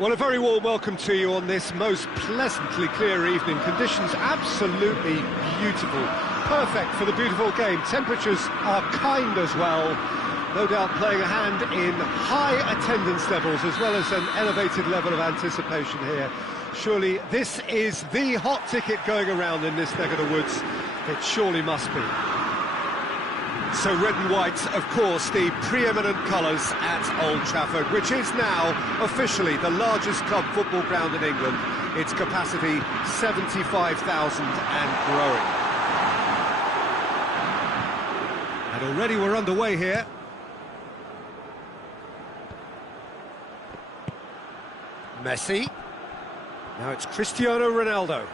Well, a very warm welcome to you on this most pleasantly clear evening. Conditions absolutely beautiful. Perfect for the beautiful game. Temperatures are kind as well. No doubt playing a hand in high attendance levels as well as an elevated level of anticipation here. Surely this is the hot ticket going around in this neck of the woods. It surely must be. So red and white, of course, the preeminent colours at Old Trafford, which is now officially the largest club football ground in England. Its capacity, 75,000 and growing. And already we're underway here. Messi. Now it's Cristiano Ronaldo.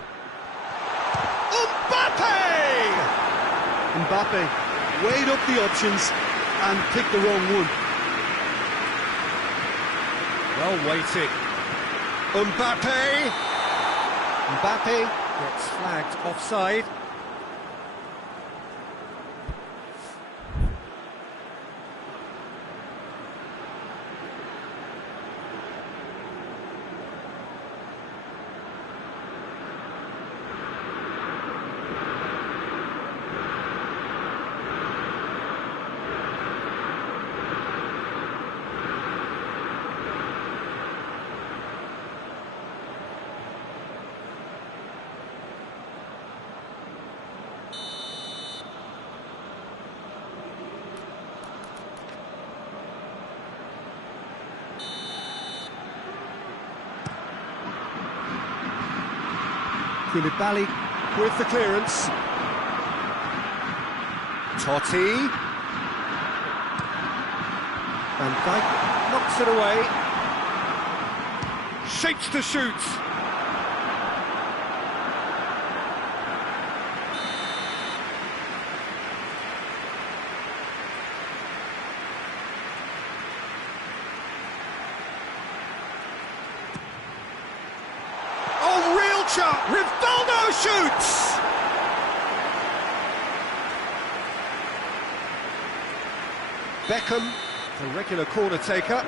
Mbappe weighed up the options and picked the wrong one. Well weighted. Mbappe gets flagged offside. Koulibaly with the clearance. Totti. Van Dijk knocks it away. Shapes to shoot. Rivaldo shoots! Beckham, the regular corner taker.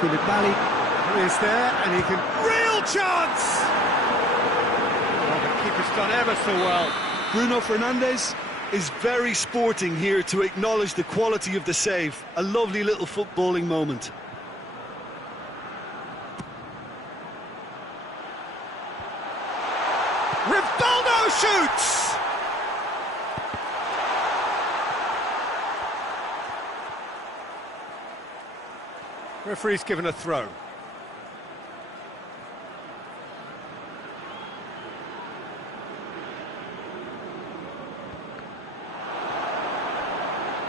Koulibaly is there, and he can... Real chance! Well, the keeper's done ever so well. Bruno Fernandes is very sporting here to acknowledge the quality of the save. A lovely little footballing moment. Rivaldo shoots! Referee's given a throw.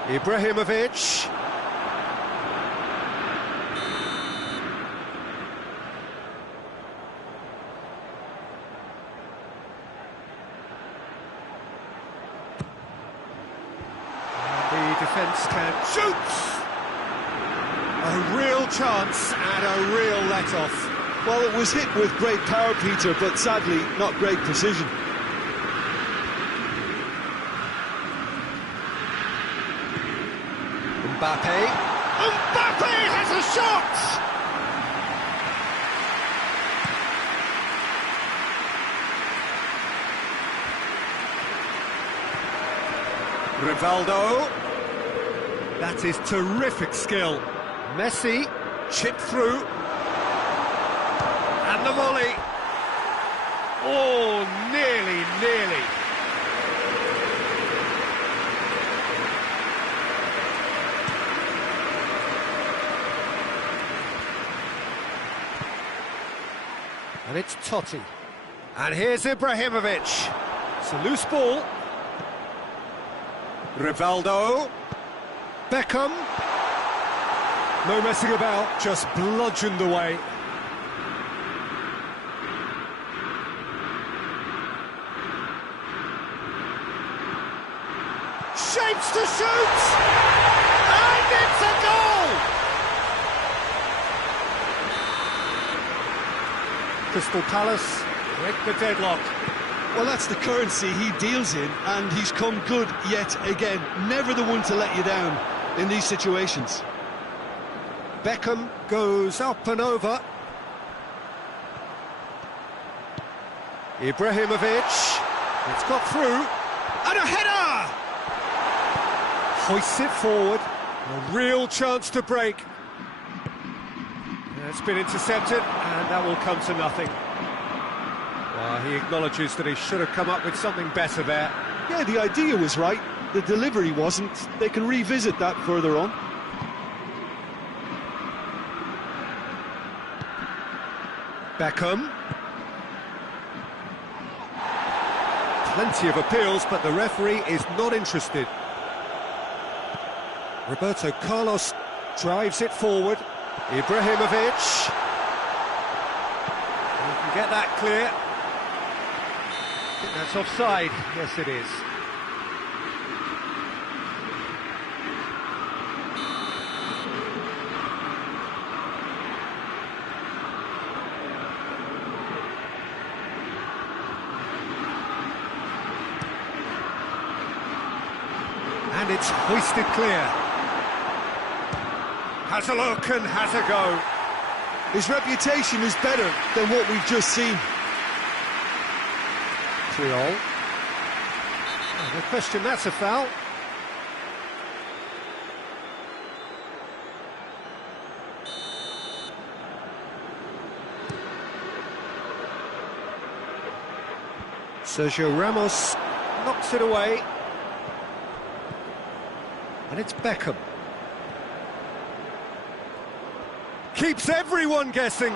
Ibrahimovic. The defence can shoot! A real chance and a real let-off. Well, it was hit with great power, Peter, but sadly not great precision. Mbappe has a shot! Rivaldo. That is terrific skill. Messi, chipped through. And the volley. Oh, nearly. And it's Totti. And here's Ibrahimovic. It's a loose ball. Rivaldo. Beckham. No messing about, just bludgeoned away. Shapes to shoot! And it's a goal! Crystal Palace break the deadlock. Well, that's the currency he deals in, and he's come good yet again. Never the one to let you down in these situations. Beckham goes up and over. Ibrahimovic, it's got through, and a header! Hoists it forward, a real chance to break. It's been intercepted, and that will come to nothing. Well, he acknowledges that he should have come up with something better there. Yeah, the idea was right, the delivery wasn't. They can revisit that further on. Beckham. Plenty of appeals, but the referee is not interested. Roberto Carlos drives it forward. Ibrahimovic. He can get that clear. I think that's offside. Yes, it is. And it's hoisted clear. Has a look and has a go. His reputation is better than what we've just seen. Triol. No question, that's a foul. Sergio Ramos knocks it away. And it's Beckham. Keeps everyone guessing.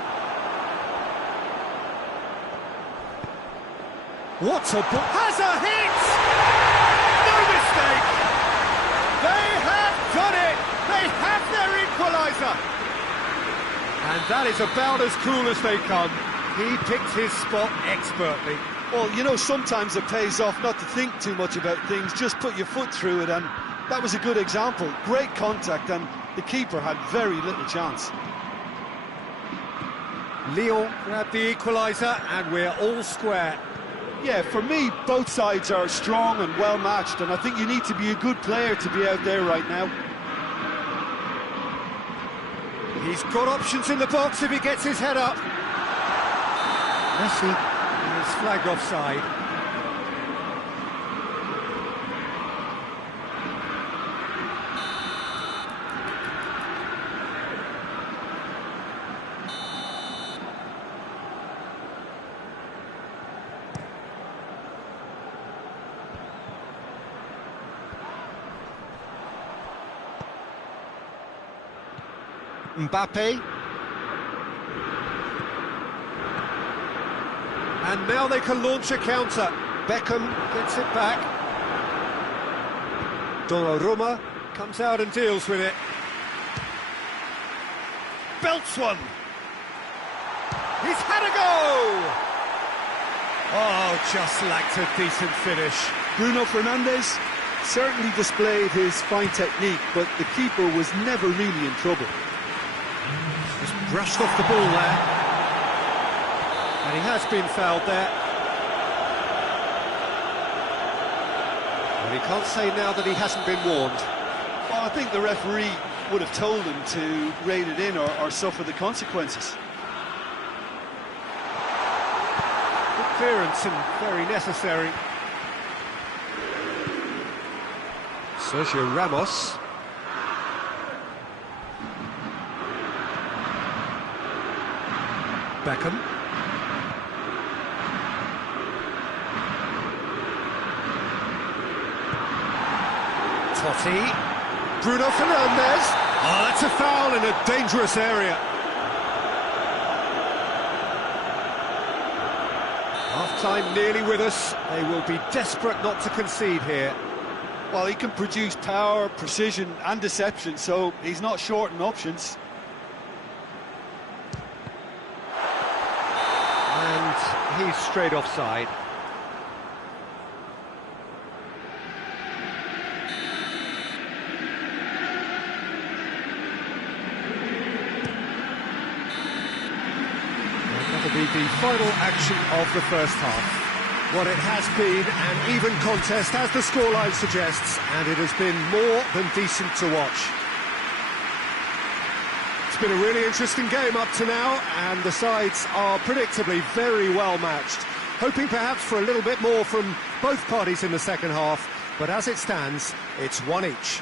What a ball! Has a hit! No mistake! They have done it! They have their equaliser! And that is about as cool as they come. He picked his spot expertly. Well, you know, sometimes it pays off not to think too much about things, just put your foot through it, and that was a good example. Great contact, and the keeper had very little chance. Lyon grabbed the equaliser, and we're all square. Yeah, for me, both sides are strong and well matched, and I think you need to be a good player to be out there right now. He's got options in the box if he gets his head up. Messi is flagged offside. Mbappe. And now they can launch a counter. Beckham gets it back. Donnarumma comes out and deals with it. Belts one. He's had a go! Oh, just lacked a decent finish. Bruno Fernandes certainly displayed his fine technique, but the keeper was never really in trouble. Just brushed off the ball there. And he has been fouled there. Well, he can't say now that he hasn't been warned. Well, I think the referee would have told him to rein it in or suffer the consequences. Good clearance and very necessary. Sergio Ramos. Beckham. Totti. Bruno Fernandes. Oh, that's a foul in a dangerous area. Half-time nearly with us. They will be desperate not to concede here. Well, he can produce power, precision and deception, so he's not short in options. And he's straight offside. And that'll be the final action of the first half. Well, it has been an even contest, as the scoreline suggests, and it has been more than decent to watch. It's been a really interesting game up to now, and the sides are predictably very well matched. Hoping perhaps for a little bit more from both parties in the second half, but as it stands, it's one each.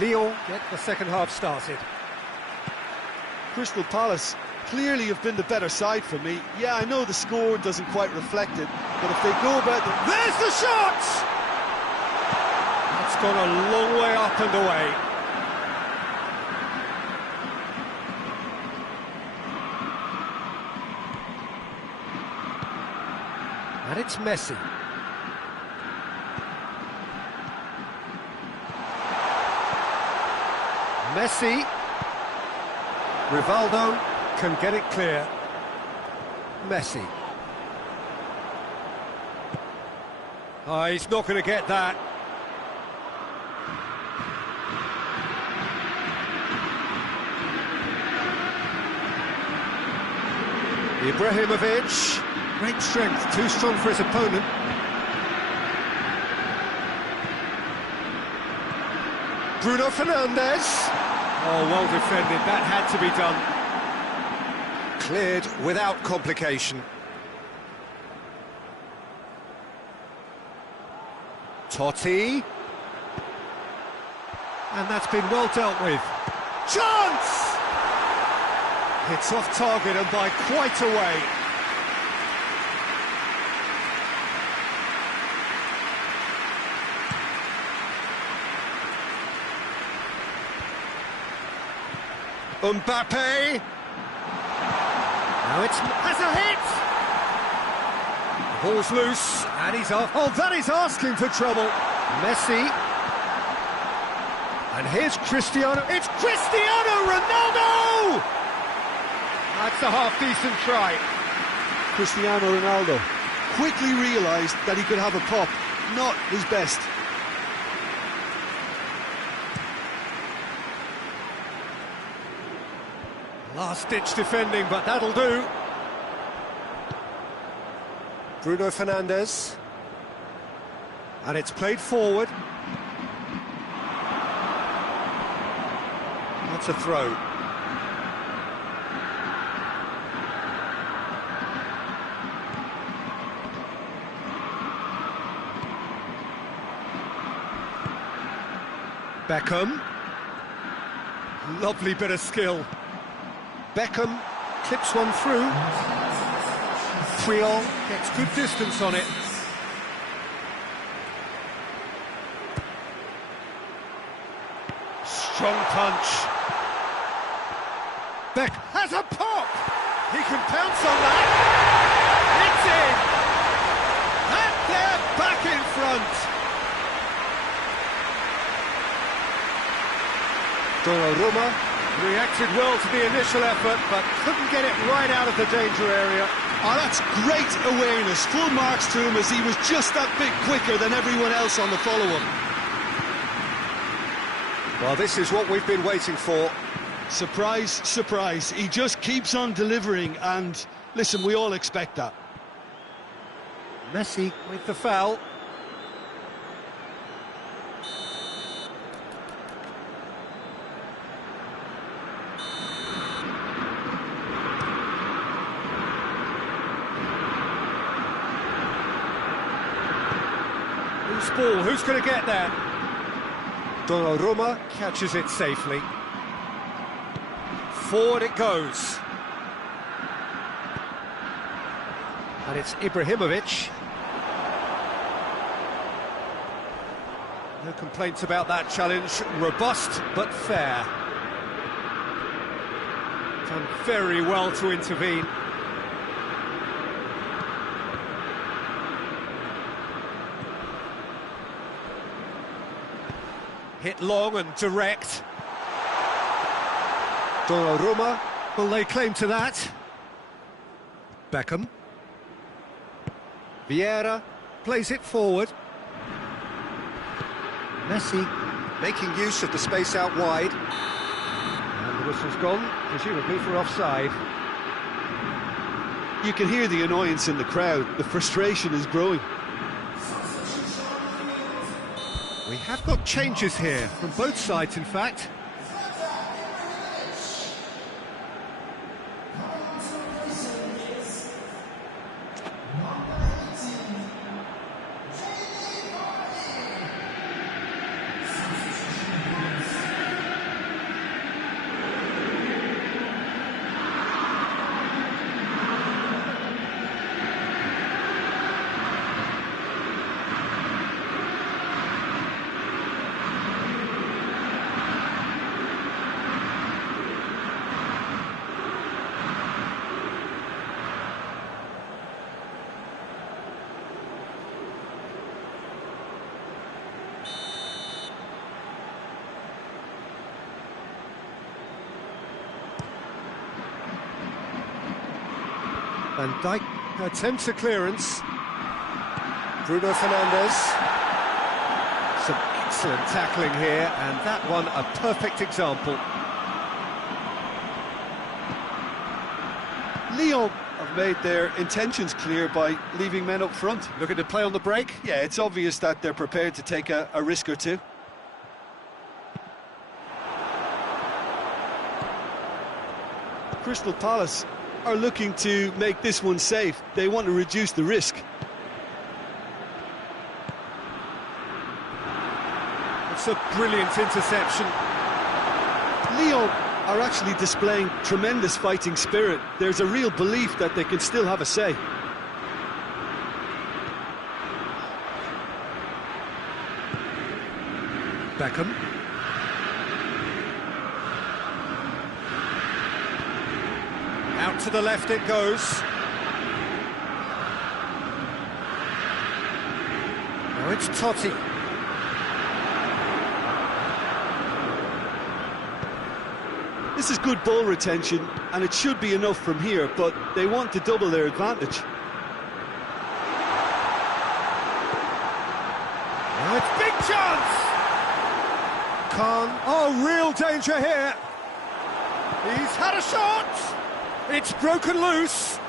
Lyon get the second half started. Crystal Palace clearly have been the better side for me. Yeah, I know the score doesn't quite reflect it, but if they go about the... There's the shot! It's gone a long way up and away. And it's Messi. Messi. Rivaldo can get it clear. Messi. Oh, he's not going to get that. Ibrahimovic. Great strength, too strong for his opponent. Bruno Fernandes. Oh, well defended, that had to be done. Cleared without complication. Totti. And that's been well dealt with. Chance! It's off target and by quite a way. Mbappe. Now it's has a hit. The ball's loose and he's off. Oh, that is asking for trouble. Messi. And here's Cristiano. It's Cristiano Ronaldo. That's a half-decent try. Cristiano Ronaldo quickly realised that he could have a pop. Not his best. Last-ditch defending, but that'll do. Bruno Fernandes. And it's played forward. That's a throw. Beckham. Lovely bit of skill. Beckham clips one through. Puyol gets good distance on it. Strong punch. Beck has a pop! He can pounce on that. It's in! And they're back in front. Donnarumma reacted well to the initial effort, but couldn't get it right out of the danger area. Oh, that's great awareness. Full marks to him as he was just that bit quicker than everyone else on the follow-up. Well, this is what we've been waiting for. Surprise, surprise. He just keeps on delivering, and listen, we all expect that. Messi with the foul. Loose ball, who's going to get there? Donnarumma catches it safely. Forward it goes. And it's Ibrahimovic. No complaints about that challenge. Robust, but fair. Done very well to intervene. Hit long and direct. Donnarumma will lay claim to that. Beckham. Vieira plays it forward. Messi making use of the space out wide. And the whistle's gone, presumably for offside. You can hear the annoyance in the crowd. The frustration is growing. We have got changes here, from both sides in fact. Van Dijk attempts a clearance. Bruno Fernandes. Some excellent tackling here, and that one a perfect example. Lyon have made their intentions clear by leaving men up front. Looking to play on the break? Yeah, it's obvious that they're prepared to take a risk or two. Crystal Palace are looking to make this one safe. They want to reduce the risk. It's a brilliant interception. Lyon are actually displaying tremendous fighting spirit. There's a real belief that they can still have a say. Beckham. Out to the left it goes. Now it's Totti. This is good ball retention, and it should be enough from here, but they want to double their advantage. Now it's big chance! Khan, oh, real danger here. He's had a shot! It's broken loose.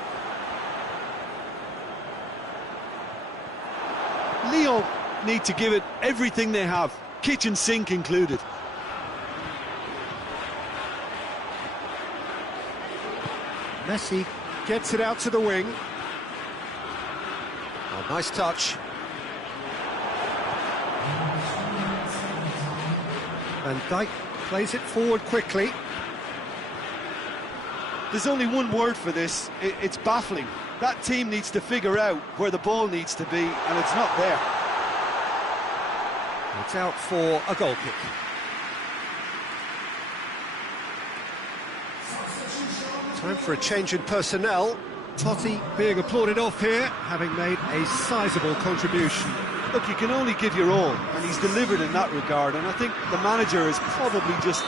Lyon need to give it everything they have, kitchen sink included. Messi gets it out to the wing. Oh, nice touch. Van Dijk plays it forward quickly. There's only one word for this, it's baffling. That team needs to figure out where the ball needs to be, and it's not there. It's out for a goal kick. Time for a change in personnel. Totti being applauded off here, having made a sizable contribution. Look, you can only give your all, and he's delivered in that regard, and I think the manager is probably just...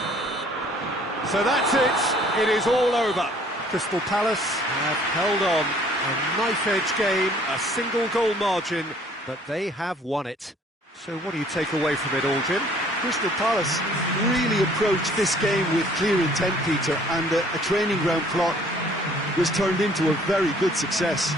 So that's it, it is all over. Crystal Palace have held on. A knife-edge game, a single goal margin, but they have won it. So what do you take away from it all, Jim? Crystal Palace really approached this game with clear intent, Peter, and a training ground plot was turned into a very good success.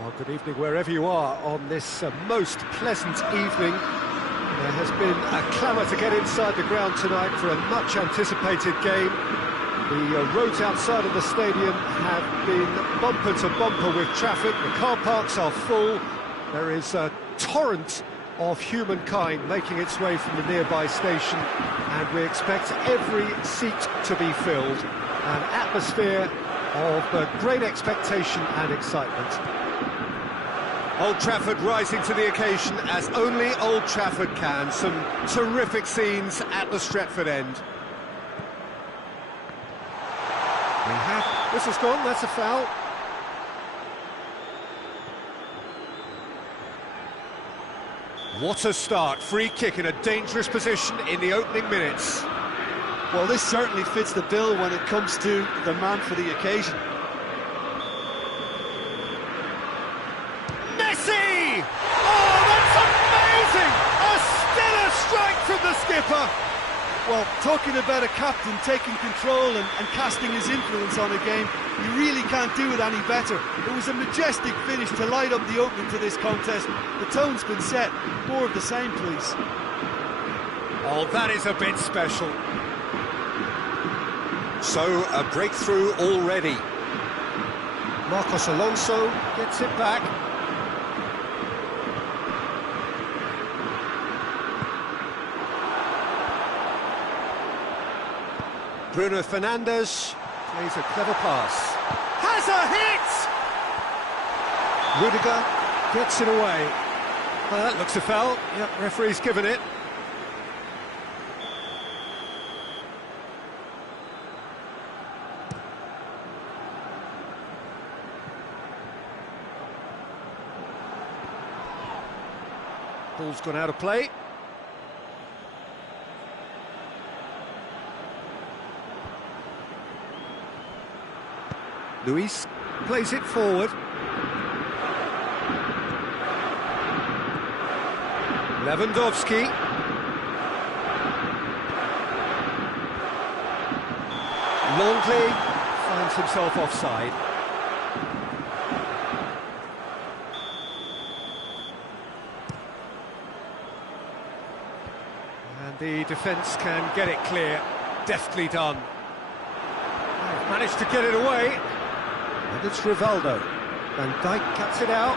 Well, good evening wherever you are on this most pleasant evening. There has been a clamour to get inside the ground tonight for a much-anticipated game. The roads outside of the stadium have been bumper to bumper with traffic. The car parks are full. There is a torrent of humankind making its way from the nearby station, and we expect every seat to be filled. An atmosphere of great expectation and excitement. Old Trafford rising to the occasion as only Old Trafford can. Some terrific scenes at the Stretford end. We have... Whistle's gone, that's a foul. What a start. Free kick in a dangerous position in the opening minutes. Well, this certainly fits the bill when it comes to the man for the occasion. Messi! Oh, that's amazing! A stellar strike from the skipper! Well, talking about a captain taking control and casting his influence on a game, you really can't do it any better. It was a majestic finish to light up the opening to this contest. The tone's been set. More of the same, please. Oh, that is a bit special. So, a breakthrough already. Marcos Alonso gets it back. Bruno Fernandes plays a clever pass. Has a hit! Rudiger gets it away. Well, that looks a foul. Yep, referee's given it. Ball's gone out of play. Luis plays it forward. Lewandowski. Longley finds himself offside. And the defence can get it clear. Deftly done. They've managed to get it away. And it's Rivaldo. Van Dijk cuts it out.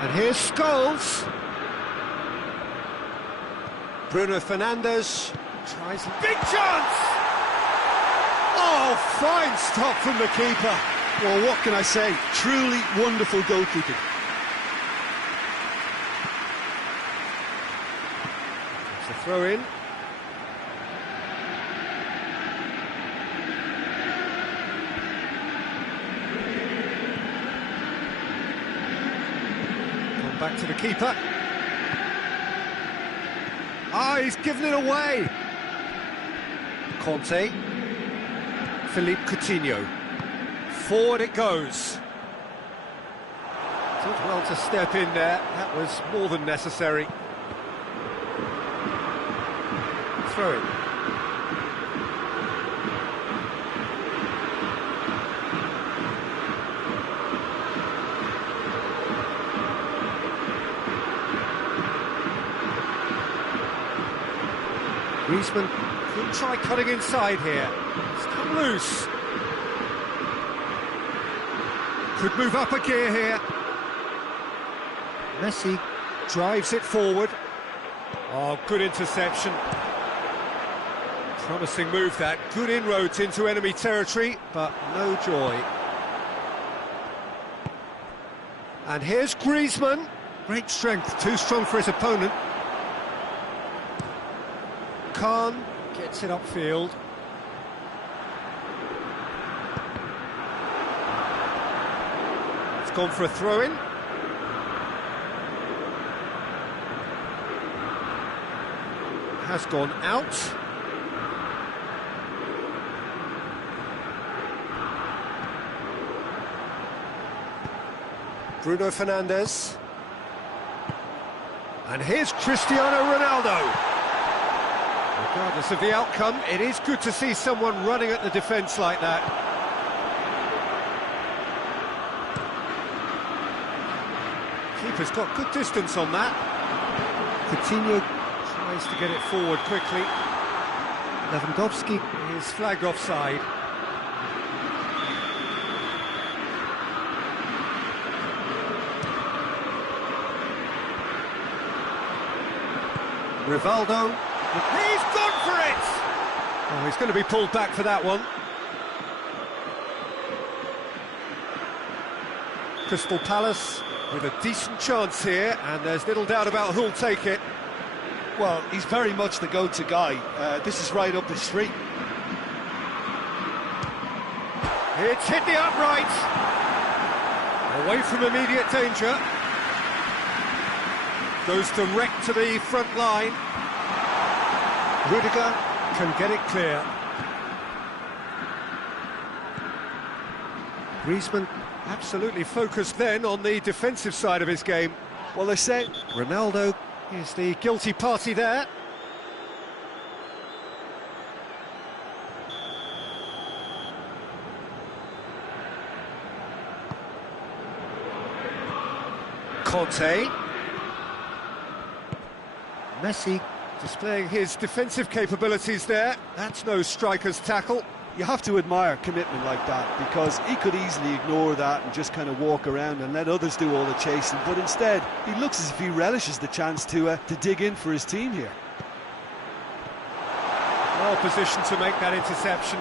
And here's Scholes. Bruno Fernandes tries... Big chance! Oh, fine stop from the keeper. Well, what can I say? Truly wonderful goalkeeping. It's a throw-in. Back to the keeper. Ah, he's given it away. Conte. Philippe Coutinho. Forward it goes. Did well to step in there. That was more than necessary. Throw it. Griezmann could try cutting inside here. It's come loose. Could move up a gear here. Messi drives it forward. Oh, good interception. Promising move that. Good inroads into enemy territory, but no joy. And here's Griezmann. Great strength, too strong for his opponent. Khan gets it upfield. It's gone for a throw-in. Has gone out. Bruno Fernandes. And here's Cristiano Ronaldo. Regardless of the outcome, it is good to see someone running at the defence like that. Keeper's got good distance on that. Coutinho tries to get it forward quickly. Lewandowski is flagged offside. Rivaldo. He's gone for it! Oh, he's going to be pulled back for that one. Crystal Palace with a decent chance here, and there's little doubt about who'll take it. Well, he's very much the go-to guy. This is right up his street. It's hit the upright. Away from immediate danger. Goes direct to the front line. Rudiger can get it clear. Griezmann absolutely focused then on the defensive side of his game. Well, they say Ronaldo is the guilty party there. Conte. Messi displaying his defensive capabilities there. That's no striker's tackle. you have to admire commitment like that, because he could easily ignore that and just kind of walk around and let others do all the chasing, but instead he looks as if he relishes the chance to dig in for his team here. Well positioned to make that interception.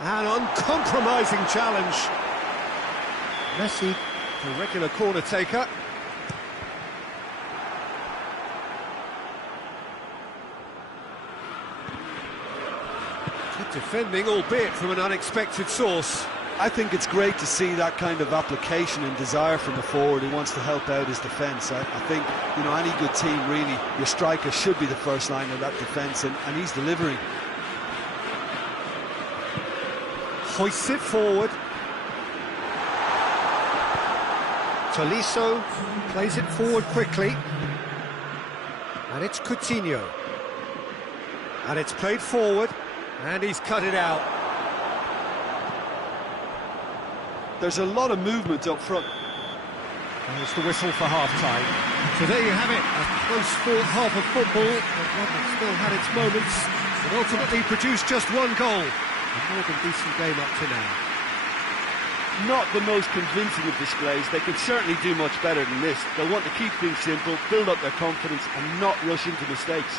An uncompromising challenge. Messi, the regular corner taker. Good defending, albeit from an unexpected source. I think it's great to see that kind of application and desire from the forward who wants to help out his defence. I think, you know, any good team, really, your striker should be the first line of that defence, and he's delivering. Hoists it forward. Tolisso plays it forward quickly. And it's Coutinho. And it's played forward, and he's cut it out. There's a lot of movement up front. There's the whistle for half-time. So there you have it, a close-fought half of football, but one that still had its moments, but ultimately produced just one goal. A more than decent game up to now. Not the most convincing of displays. They could certainly do much better than this. They'll want to keep things simple, build up their confidence and not rush into mistakes.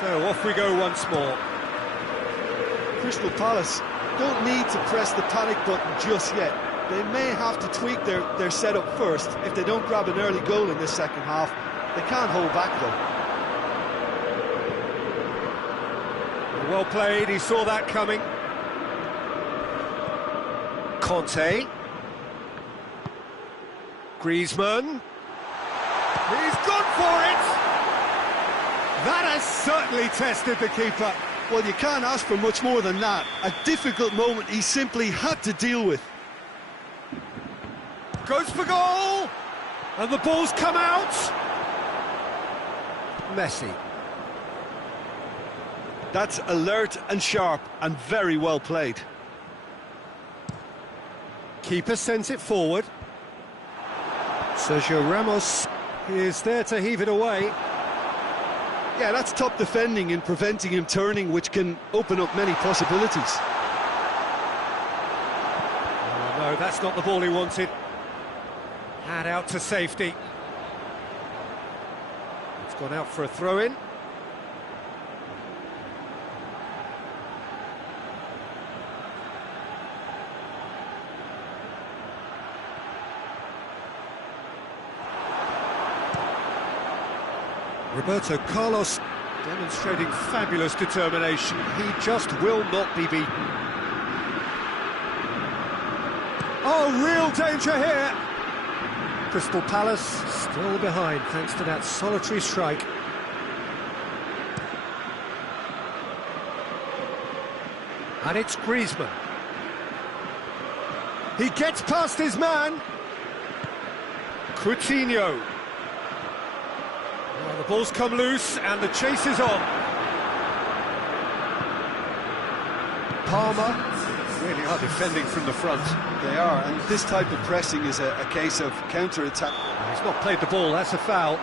So off we go once more. Crystal Palace don't need to press the panic button just yet. They may have to tweak their setup first. If they don't grab an early goal in this second half, they can't hold back though. Well played, he saw that coming. Conte. Griezmann. He's gone for it! That has certainly tested the keeper. Well, you can't ask for much more than that. A difficult moment he simply had to deal with. Goes for goal! And the ball's come out! Messi. That's alert and sharp and very well played. Keeper sends it forward. Sergio Ramos is there to heave it away. Yeah, that's top defending and preventing him turning, which can open up many possibilities. Oh, no, that's not the ball he wanted. Had out to safety. It's gone out for a throw-in. Roberto Carlos demonstrating fabulous determination. He just will not be beaten. Oh, real danger here! Crystal Palace still behind thanks to that solitary strike. And it's Griezmann. He gets past his man. Coutinho. Well, the ball's come loose and the chase is on. Palmer really are defending from the front. They are, and this type of pressing is a case of counter-attack. He's not played the ball, that's a foul.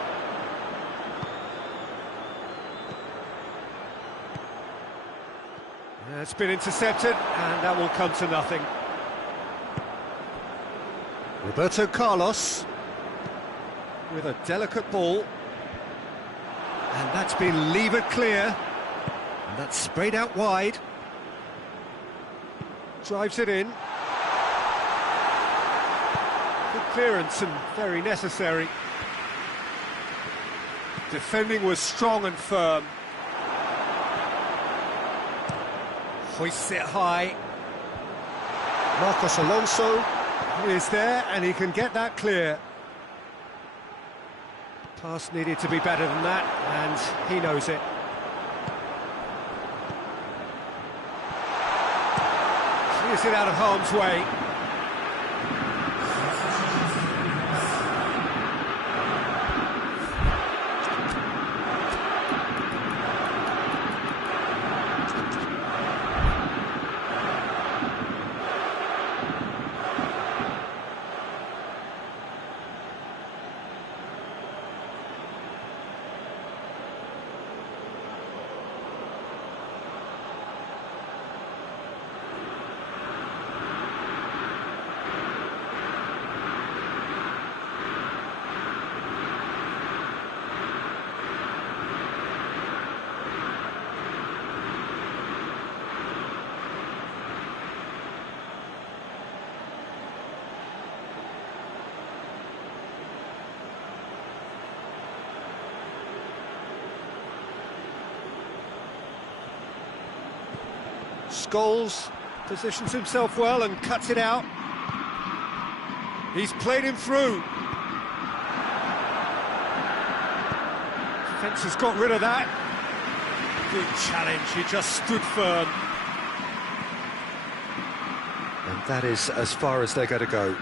It's been intercepted, and that will come to nothing. Roberto Carlos with a delicate ball. And that's been levered clear. And that's sprayed out wide. Drives it in. Good clearance and very necessary. Defending was strong and firm. Hoists it high. Marcos Alonso is there and he can get that clear. Pass needed to be better than that, and he knows it. Clears it out of harm's way. Scholes positions himself well and cuts it out. He's played him through. Defence has got rid of that. Good challenge, he just stood firm. And that is as far as they're going to go.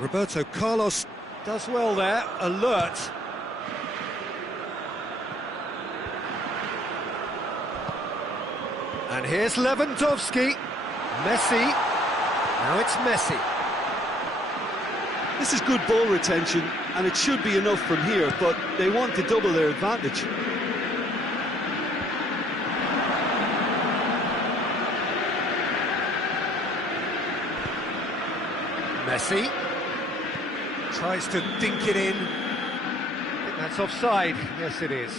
Roberto Carlos does well there, alert. And here's Lewandowski. Messi. Now it's Messi. This is good ball retention, and it should be enough from here, but they want to double their advantage. Messi tries to dink it in. I think that's offside. Yes, it is.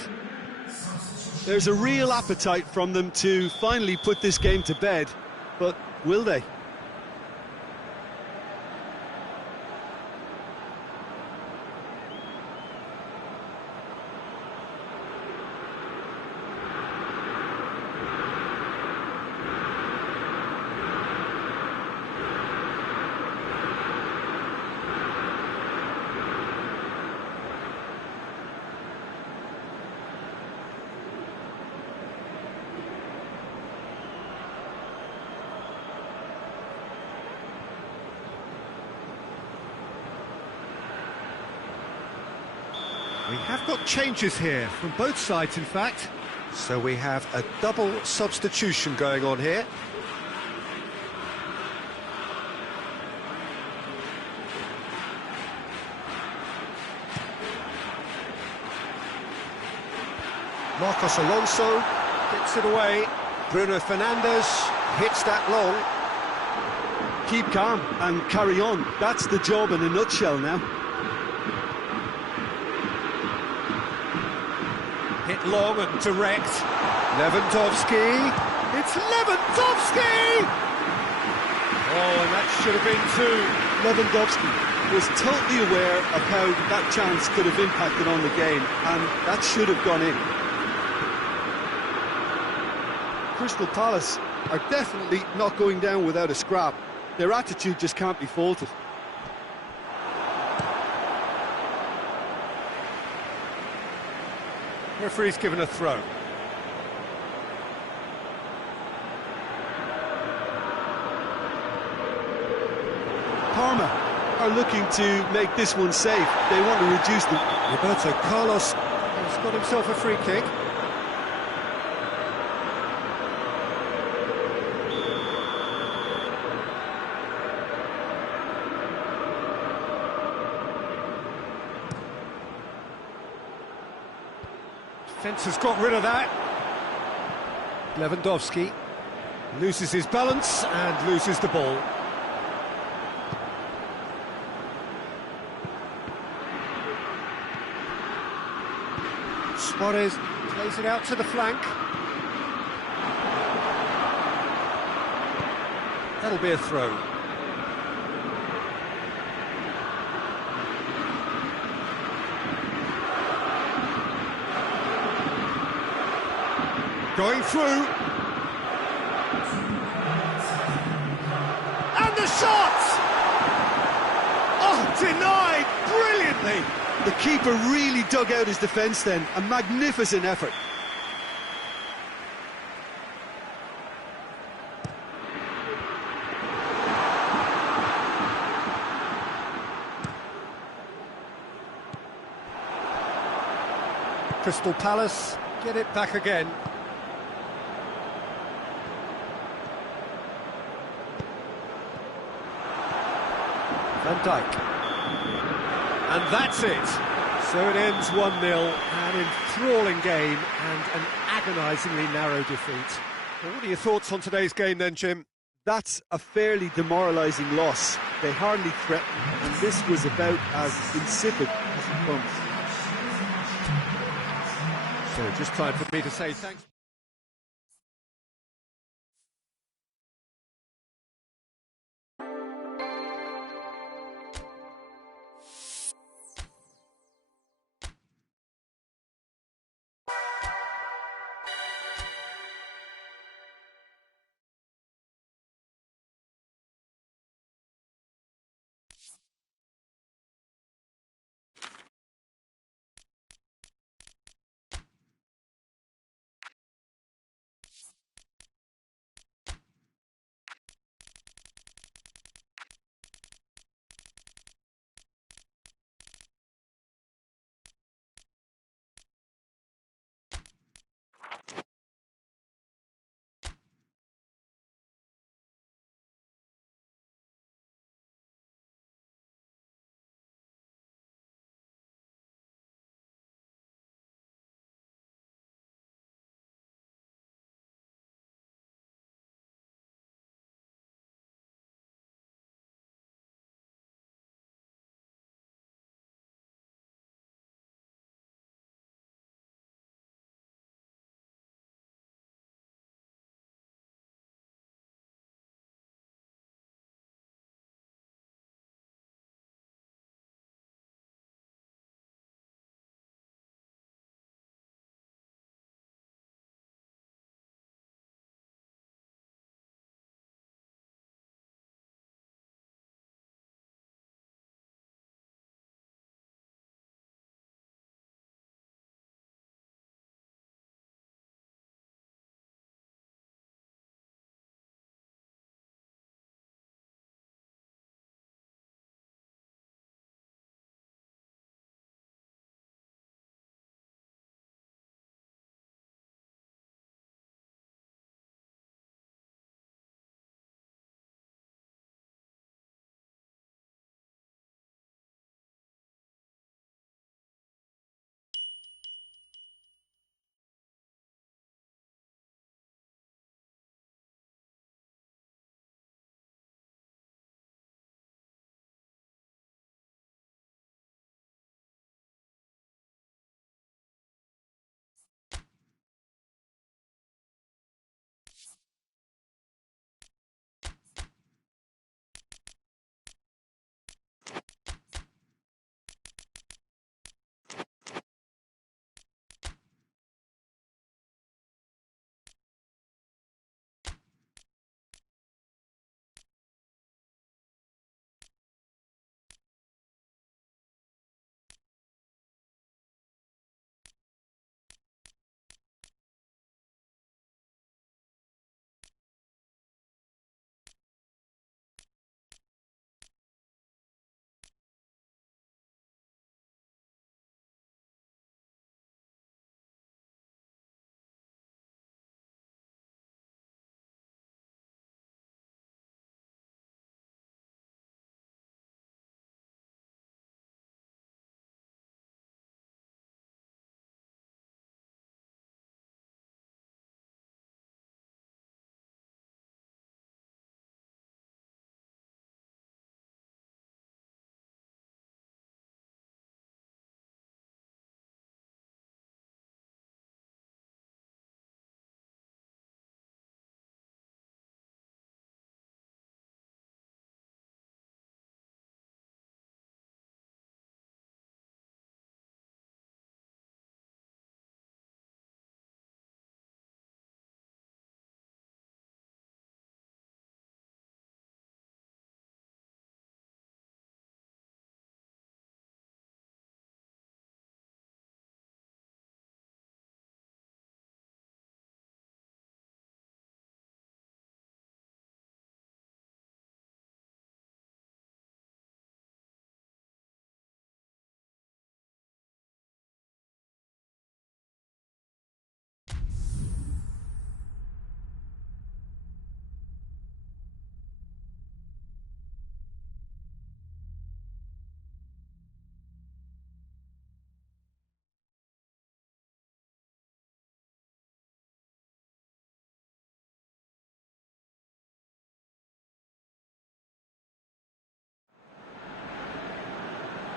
There's a real appetite from them to finally put this game to bed, but will they? We have got changes here, from both sides in fact. So we have a double substitution going on here. Marcos Alonso gets it away. Bruno Fernandes hits that long. Keep calm and carry on. That's the job in a nutshell now. Hit long and direct. Lewandowski. It's Lewandowski! Oh, and that should have been two. Lewandowski was totally aware of how that chance could have impacted on the game, and that should have gone in. Crystal Palace are definitely not going down without a scrap. Their attitude just can't be faulted. Referee's given a throw. Parma are looking to make this one safe. They want to reduce them. Roberto Carlos has got himself a free kick. Defence has got rid of that. Lewandowski loses his balance and loses the ball. Suarez plays it out to the flank. That'll be a throw. Going through. And the shot! Oh, denied brilliantly! The keeper really dug out his defence then. A magnificent effort. Crystal Palace get it back again. Van Dijk. And that's it. So it ends 1-0, an enthralling game and an agonisingly narrow defeat. Well, what are your thoughts on today's game then, Jim? That's a fairly demoralising loss. They hardly threatened, and this was about as insipid as it comes. So just time for me to say thanks.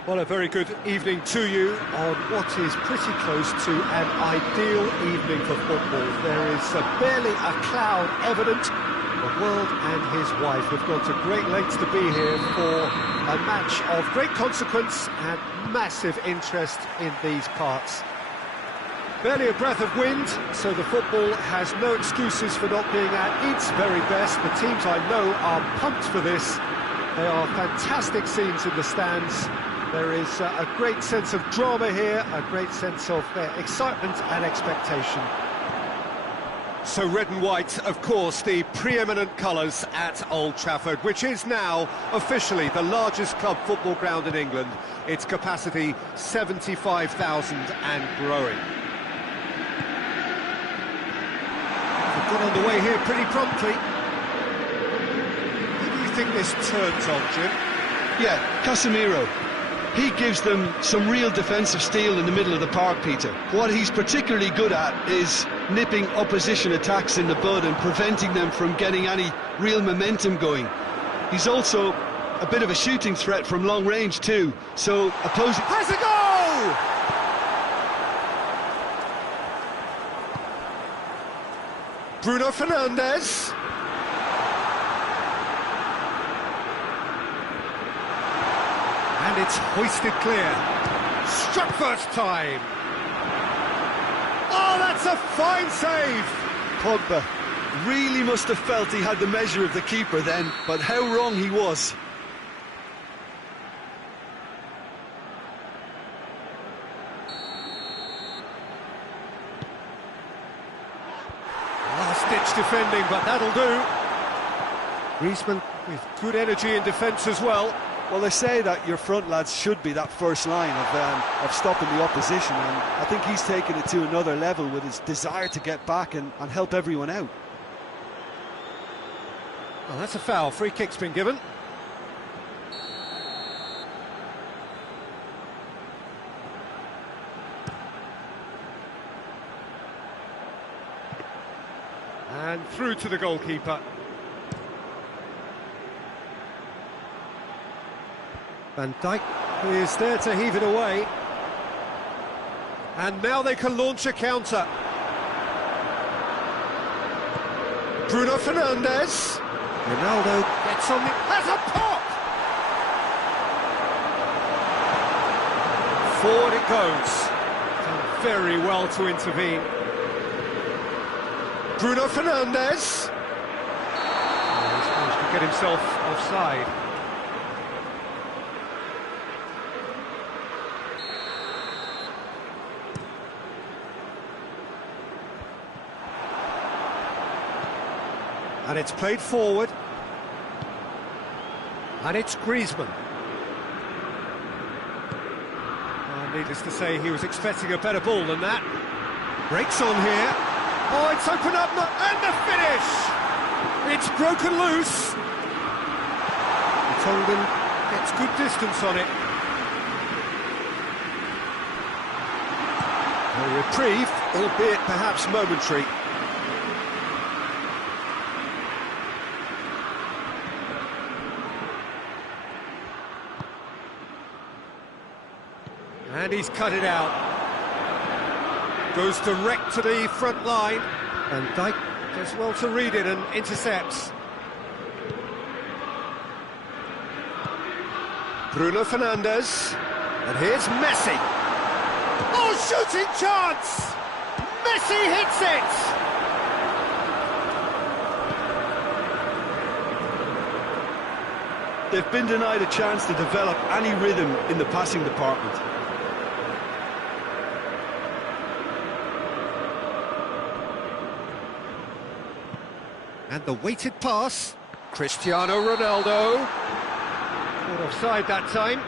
Well, a very good evening to you on what is pretty close to an ideal evening for football. There is barely a cloud evident. The world and his wife have gone to great lengths to be here for a match of great consequence and massive interest in these parts. Barely a breath of wind, so the football has no excuses for not being at its very best. The teams I know are pumped for this. They are fantastic scenes in the stands. There is a great sense of drama here, a great sense of excitement and expectation. So red and white, of course, the preeminent colours at Old Trafford, which is now officially the largest club football ground in England. Its capacity 75,000 and growing. We've got on the way here pretty promptly. Who do you think this turns on, Jim? Yeah, Casemiro. He gives them some real defensive steel in the middle of the park, Peter. What he's particularly good at is nipping opposition attacks in the bud and preventing them from getting any real momentum going. He's also a bit of a shooting threat from long range too, so opposing... Has a goal! Bruno Fernandes. And it's hoisted clear. Struck first time. Oh, that's a fine save. Pogba really must have felt he had the measure of the keeper then, but how wrong he was. Last-ditch defending, but that'll do. Griezmann with good energy in defence as well. Well, they say that your front lads should be that first line of stopping the opposition, and I think he's taken it to another level with his desire to get back and help everyone out. Well, that's a foul. Free kick's been given. And through to the goalkeeper. Van Dijk is there to heave it away. And now they can launch a counter. Bruno Fernandes. Ronaldo gets on the... Has a pop! Forward it goes. Done very well to intervene. Bruno Fernandes. Oh, he's managed to get himself offside. And it's played forward. And it's Griezmann. Needless to say, he was expecting a better ball than that. Breaks on here. Oh, it's opened up, and the finish! It's broken loose. Tongan gets good distance on it. A reprieve, albeit perhaps momentary. And he's cut it out. Goes direct to the front line. And Dijk does well to read it and intercepts. Bruno Fernandes. And here's Messi. Oh, shooting chance! Messi hits it! They've been denied a chance to develop any rhythm in the passing department. And the weighted pass, Cristiano Ronaldo. Caught offside that time.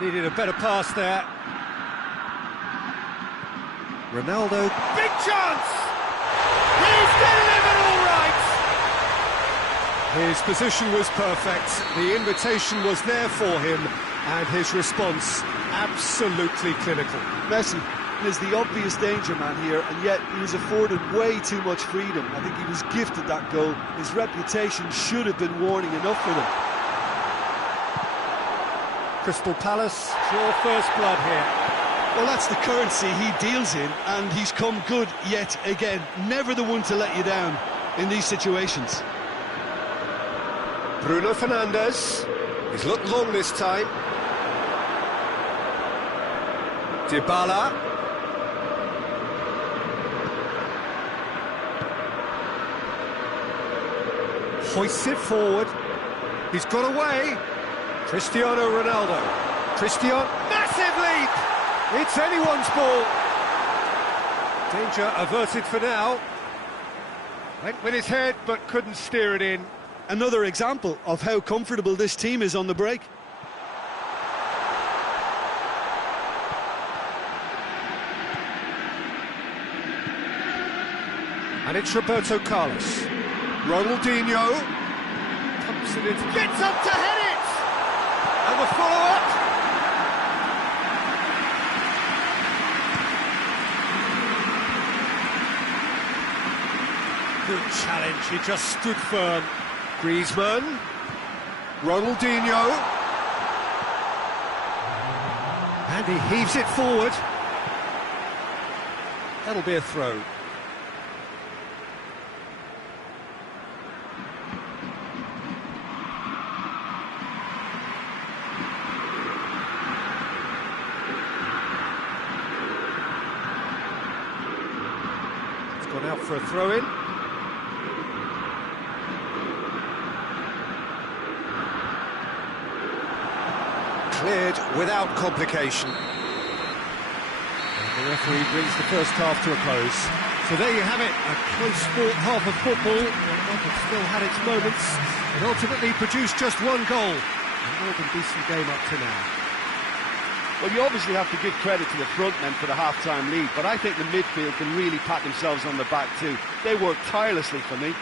Needed a better pass there. Ronaldo. Big chance! He's delivered all right! His position was perfect. The invitation was there for him. And his response, absolutely clinical. Messi is the obvious danger man here, and yet he was afforded way too much freedom. I think he was gifted that goal. His reputation should have been warning enough for them. Crystal Palace draw first blood here. Well, that's the currency he deals in, and he's come good yet again. Never the one to let you down in these situations. Bruno Fernandes. He's looked long this time. Dybala. Hoists it forward. He's got away. Cristiano Ronaldo. Massive leap! It's anyone's ball. Danger averted for now. Went with his head, but couldn't steer it in. Another example of how comfortable this team is on the break. And it's Roberto Carlos. Ronaldinho. Pumps it in. Gets up to head it! And the follow-up. Good challenge, he just stood firm. Griezmann. Ronaldinho. And he heaves it forward. That'll be a throw. Gone out for a throw-in. Cleared without complication. And the referee brings the first half to a close. So there you have it, a close-fought half of football. One that still had its moments, and ultimately produced just one goal. A more than decent game up to now. Well, you obviously have to give credit to the front men for the half-time lead, but I think the midfield can really pat themselves on the back too. They work tirelessly for me.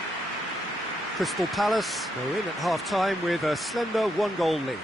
Crystal Palace go in at half-time with a slender one-goal lead.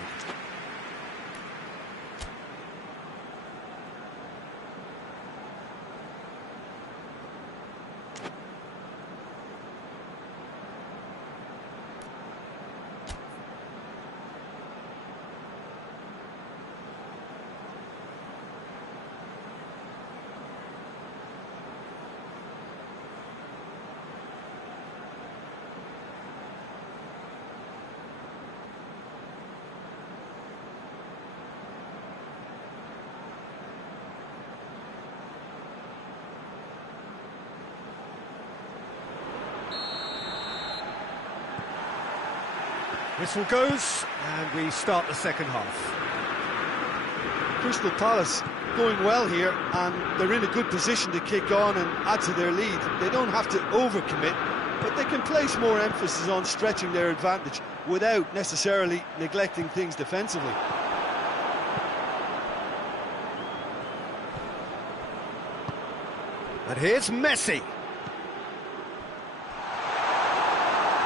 Whistle goes, and we start the second half. Crystal Palace going well here, and they're in a good position to kick on and add to their lead. They don't have to overcommit, but they can place more emphasis on stretching their advantage without necessarily neglecting things defensively. And here's Messi.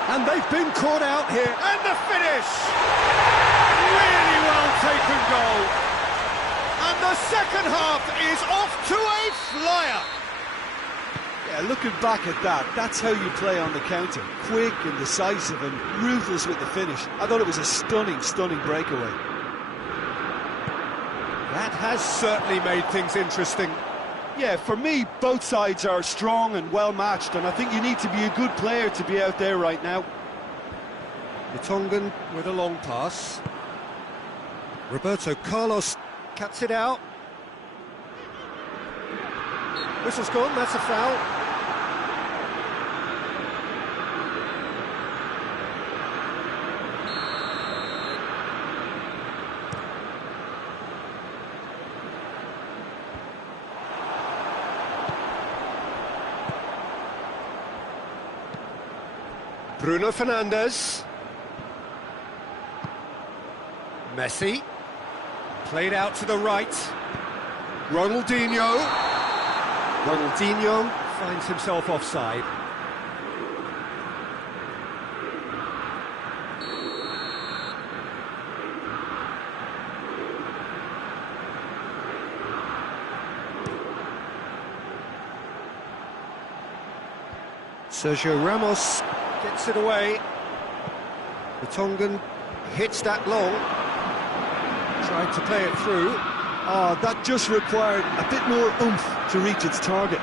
And they've been caught out here, and the finish! Really well taken goal. And the second half is off to a flyer. Yeah, looking back at that, that's how you play on the counter. Quick and decisive and ruthless with the finish. I thought it was a stunning, stunning breakaway. That has certainly made things interesting. Yeah, for me, both sides are strong and well-matched, and I think you need to be a good player to be out there right now. Vertonghen with a long pass. Roberto Carlos cuts it out. Whistle's gone, that's a foul. Bruno Fernandes. Messi. Played out to the right. Ronaldinho. Ronaldinho finds himself offside. Sergio Ramos gets it away. The Tongan hits that long. Tried to play it through. Oh, that just required a bit more oomph to reach its target.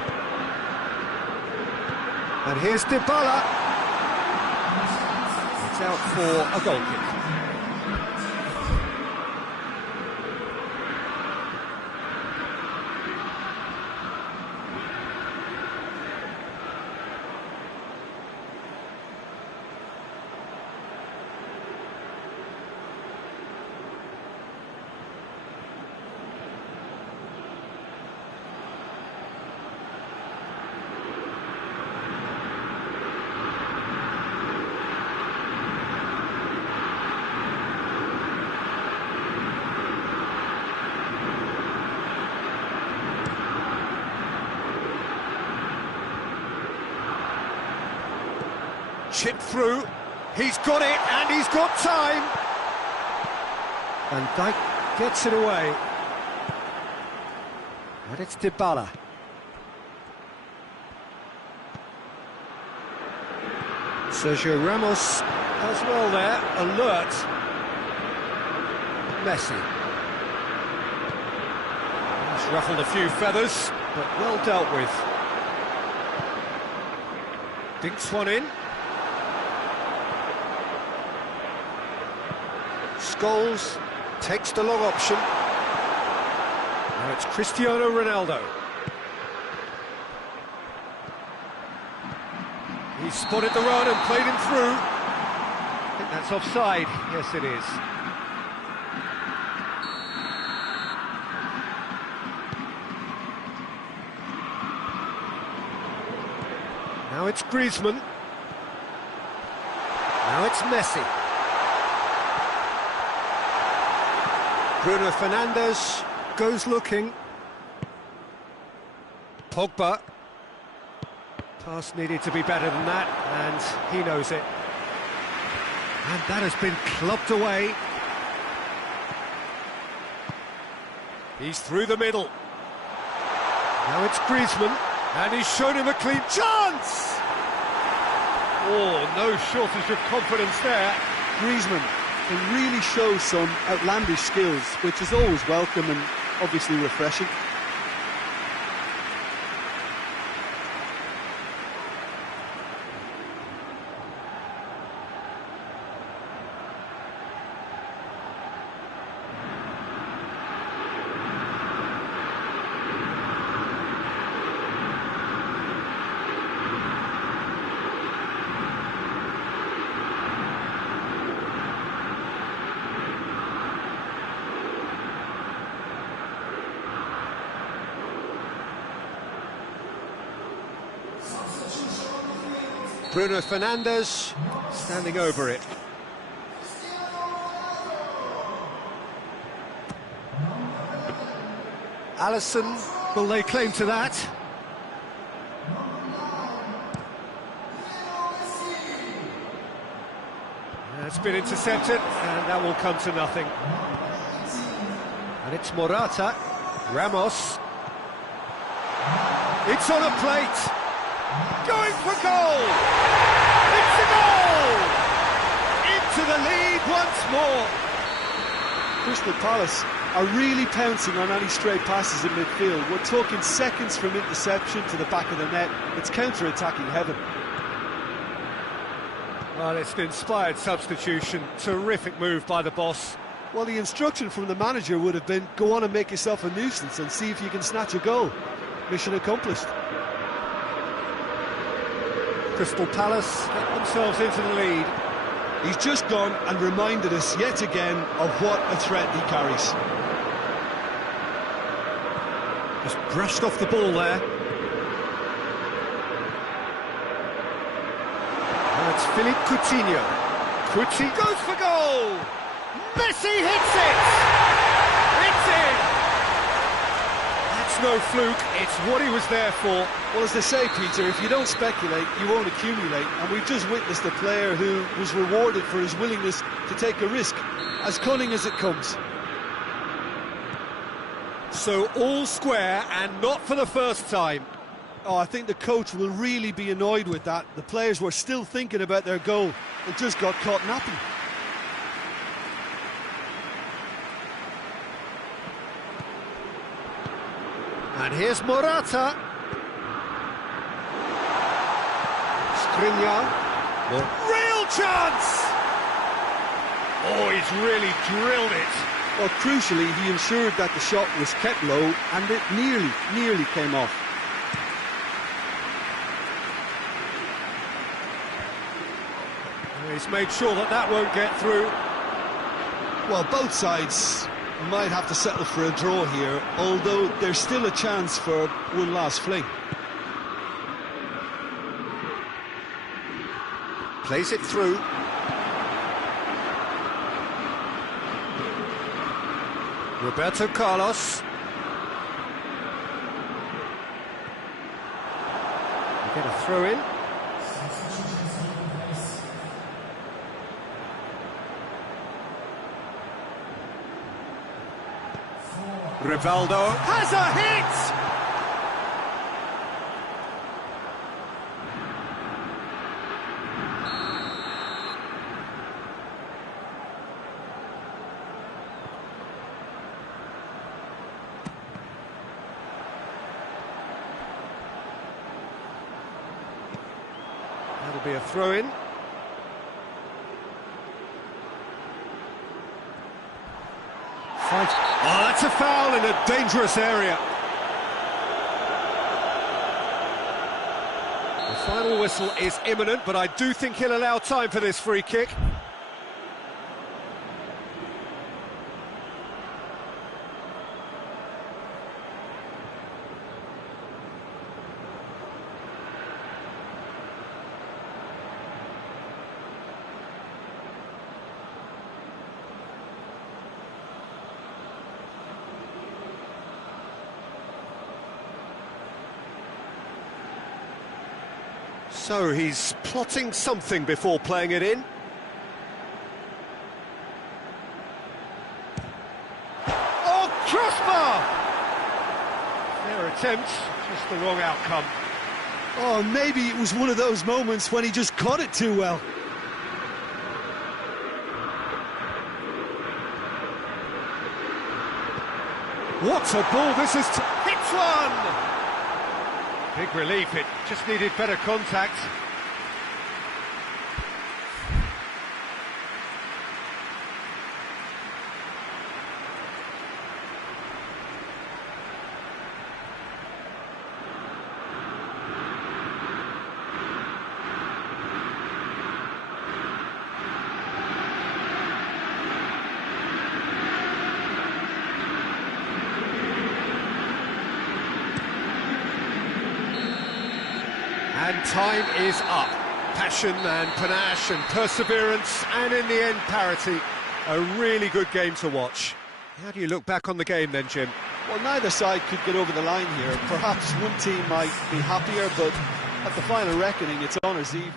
And here's Dybala. It's out for a goal kick. Chip through, he's got it, and he's got time! And Dijk gets it away. And it's Dybala. Sergio Ramos does well there, alert. Messi. He's ruffled a few feathers, but well dealt with. Dinks one in. Scholes takes the long option. Now it's Cristiano Ronaldo. He spotted the run and played him through. I think that's offside. Yes, it is. Now it's Griezmann. Now it's Messi. Bruno Fernandes goes looking. Pogba. Pass needed to be better than that, and he knows it. And that has been clubbed away. He's through the middle. Now it's Griezmann, and he's shown him a clean chance! Oh, no shortage of confidence there. Griezmann can really show some outlandish skills, which is always welcome and obviously refreshing. Bruno Fernandes standing over it. Alisson will lay claim to that. It's been intercepted, and that will come to nothing. And it's Morata. Ramos. It's on a plate. Going for goal! It's a goal! Into the lead once more! Crystal Palace are really pouncing on any stray passes in midfield. We're talking seconds from interception to the back of the net. It's counter-attacking heaven. Well, it's an inspired substitution. Terrific move by the boss. Well, the instruction from the manager would have been, go on and make yourself a nuisance and see if you can snatch a goal. Mission accomplished. Crystal Palace get themselves into the lead. He's just gone and reminded us yet again of what a threat he carries. Just brushed off the ball there. Now it's Philippe Coutinho. Coutinho goes for goal! Messi hits it! It's in! That's no fluke, it's what he was there for. Well, as they say, Peter, if you don't speculate, you won't accumulate. And we've just witnessed a player who was rewarded for his willingness to take a risk, as cunning as it comes. So all square, and not for the first time. Oh, I think the coach will really be annoyed with that. The players were still thinking about their goal and just got caught napping. And here's Morata. Skriniar. Real chance! Oh, he's really drilled it. Well, crucially, he ensured that the shot was kept low and it nearly came off. He's made sure that that won't get through. Well, both sides might have to settle for a draw here, although there's still a chance for one last fling. Plays it through. Roberto Carlos. We get a throw in. Rivaldo has a hit! That'll be a throw-in. Fight. Oh, that's a foul in a dangerous area. The final whistle is imminent, but I do think he'll allow time for this free kick. So he's plotting something before playing it in. Oh, crossbar! Their attempt, just the wrong outcome. Oh, maybe it was one of those moments when he just caught it too well. What a ball this is! Hits one! Big relief, it just needed better contact. And time is up. Passion and panache and perseverance, and in the end, parity. A really good game to watch. How do you look back on the game then, Jim? Well, neither side could get over the line here. Perhaps one team might be happier, but at the final reckoning, it's honours even.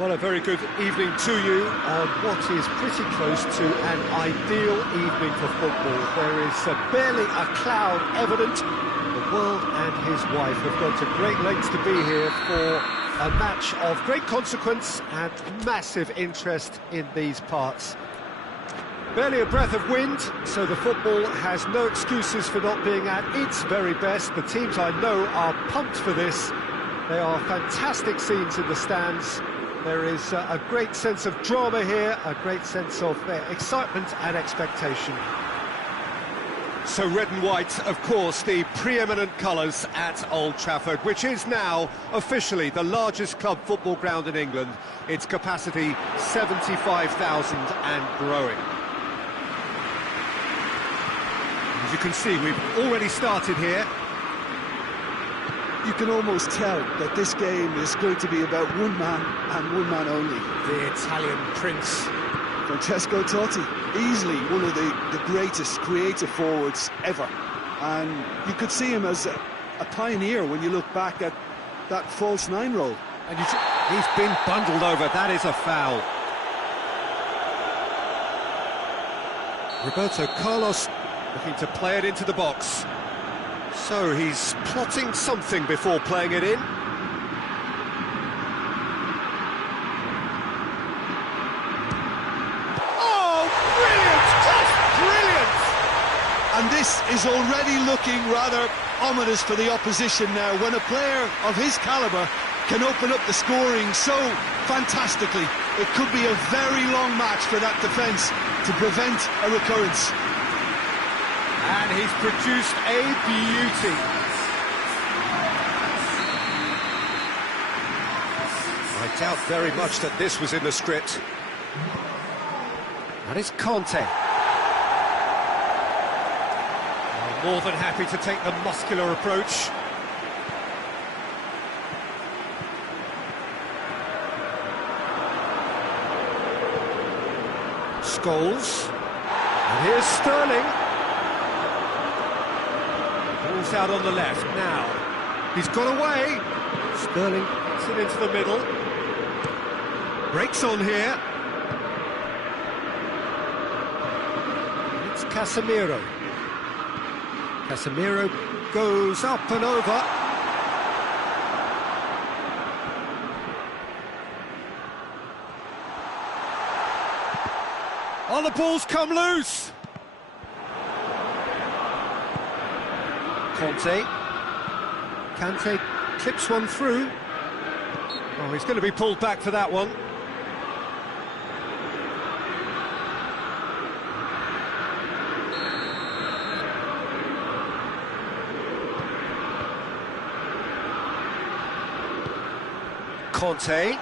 Well, a very good evening to you on what is pretty close to an ideal evening for football. There is barely a cloud evident. The world and his wife have gone to great lengths to be here for a match of great consequence and massive interest in these parts. Barely a breath of wind, so the football has no excuses for not being at its very best. The teams I know are pumped for this. They are fantastic scenes in the stands. There is a great sense of drama here, a great sense of excitement and expectation. So red and white, of course, the preeminent colours at Old Trafford, which is now officially the largest club football ground in England. Its capacity 75,000 and growing. As you can see, we've already started here. You can almost tell that this game is going to be about one man and one man only. The Italian prince. Francesco Totti, easily one of the greatest creative forwards ever. And you could see him as a pioneer when you look back at that false nine role. And he's been bundled over, that is a foul. Roberto Carlos looking to play it into the box. So he's plotting something before playing it in. Oh, brilliant! Just brilliant! And this is already looking rather ominous for the opposition now, when a player of his calibre can open up the scoring so fantastically. It could be a very long match for that defence to prevent a recurrence. And he's produced a beauty. I doubt very much that this was in the script. That is Conte. More than happy to take the muscular approach. Scholes. And here's Sterling. Ball's out on the left now. He's got away. Sterling gets it into the middle. Breaks on here. It's Casemiro. Casemiro goes up and over. Oh, the ball's come loose. Kante clips one through. Oh, he's going to be pulled back for that one. Conte.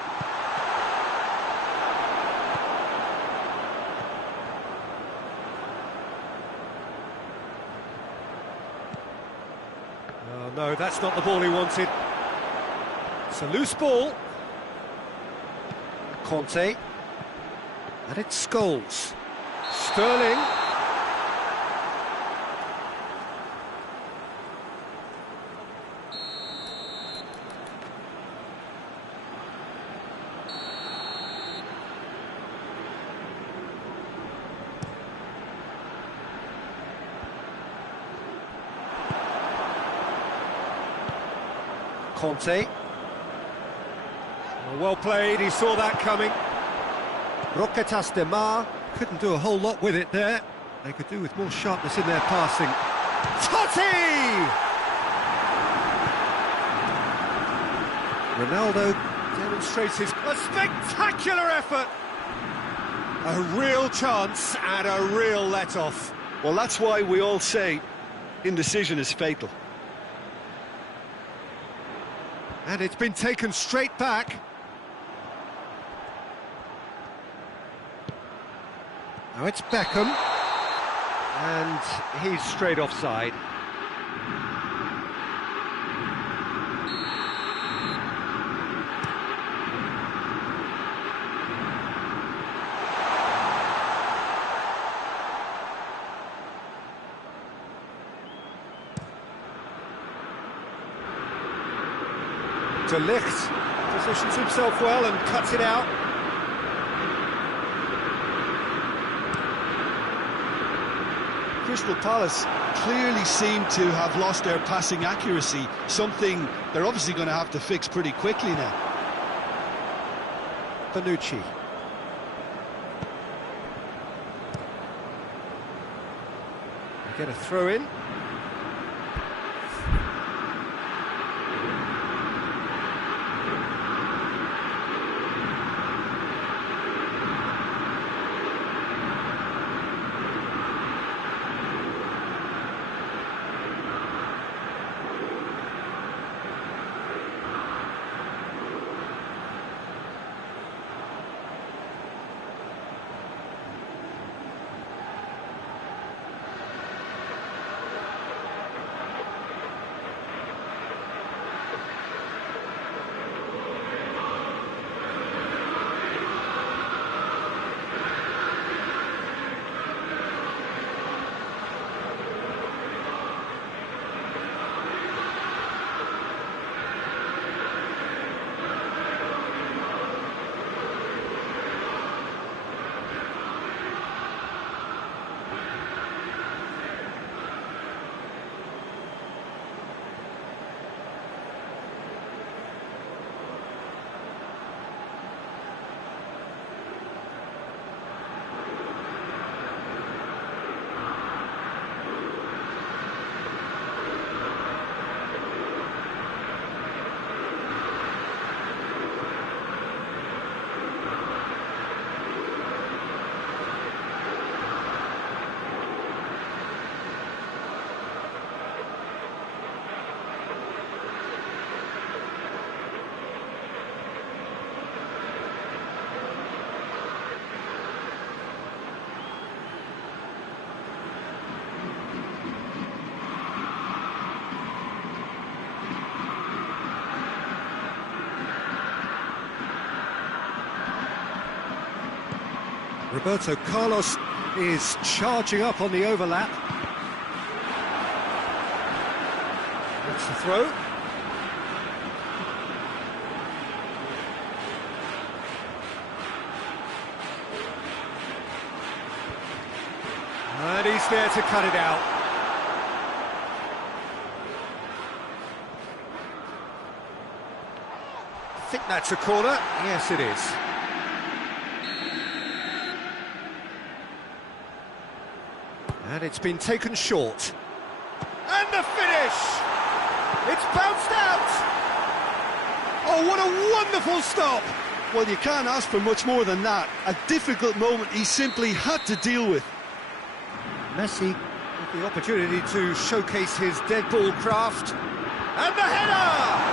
Oh, no, that's not the ball he wanted. It's a loose ball. Conte. And it's Scholes. Sterling. Conte. Well played, he saw that coming. Roquetas de Mar couldn't do a whole lot with it there. They could do with more sharpness in their passing. Totti! Ronaldo demonstrates his a spectacular effort. A real chance and a real let-off. Well, that's why we all say indecision is fatal. And it's been taken straight back. Now it's Beckham. And he's straight offside. De Ligt to Positions himself well and cuts it out. Crystal Palace clearly seem to have lost their passing accuracy, something they're obviously going to have to fix pretty quickly now. Bonucci. They get a throw in. Roberto Carlos is charging up on the overlap. That's the throw. And he's there to cut it out. I think that's a corner. Yes, it is. And it's been taken short. And the finish! It's bounced out! Oh, what a wonderful stop! Well, you can't ask for much more than that. A difficult moment he simply had to deal with. Messi with the opportunity to showcase his dead ball craft. And the header!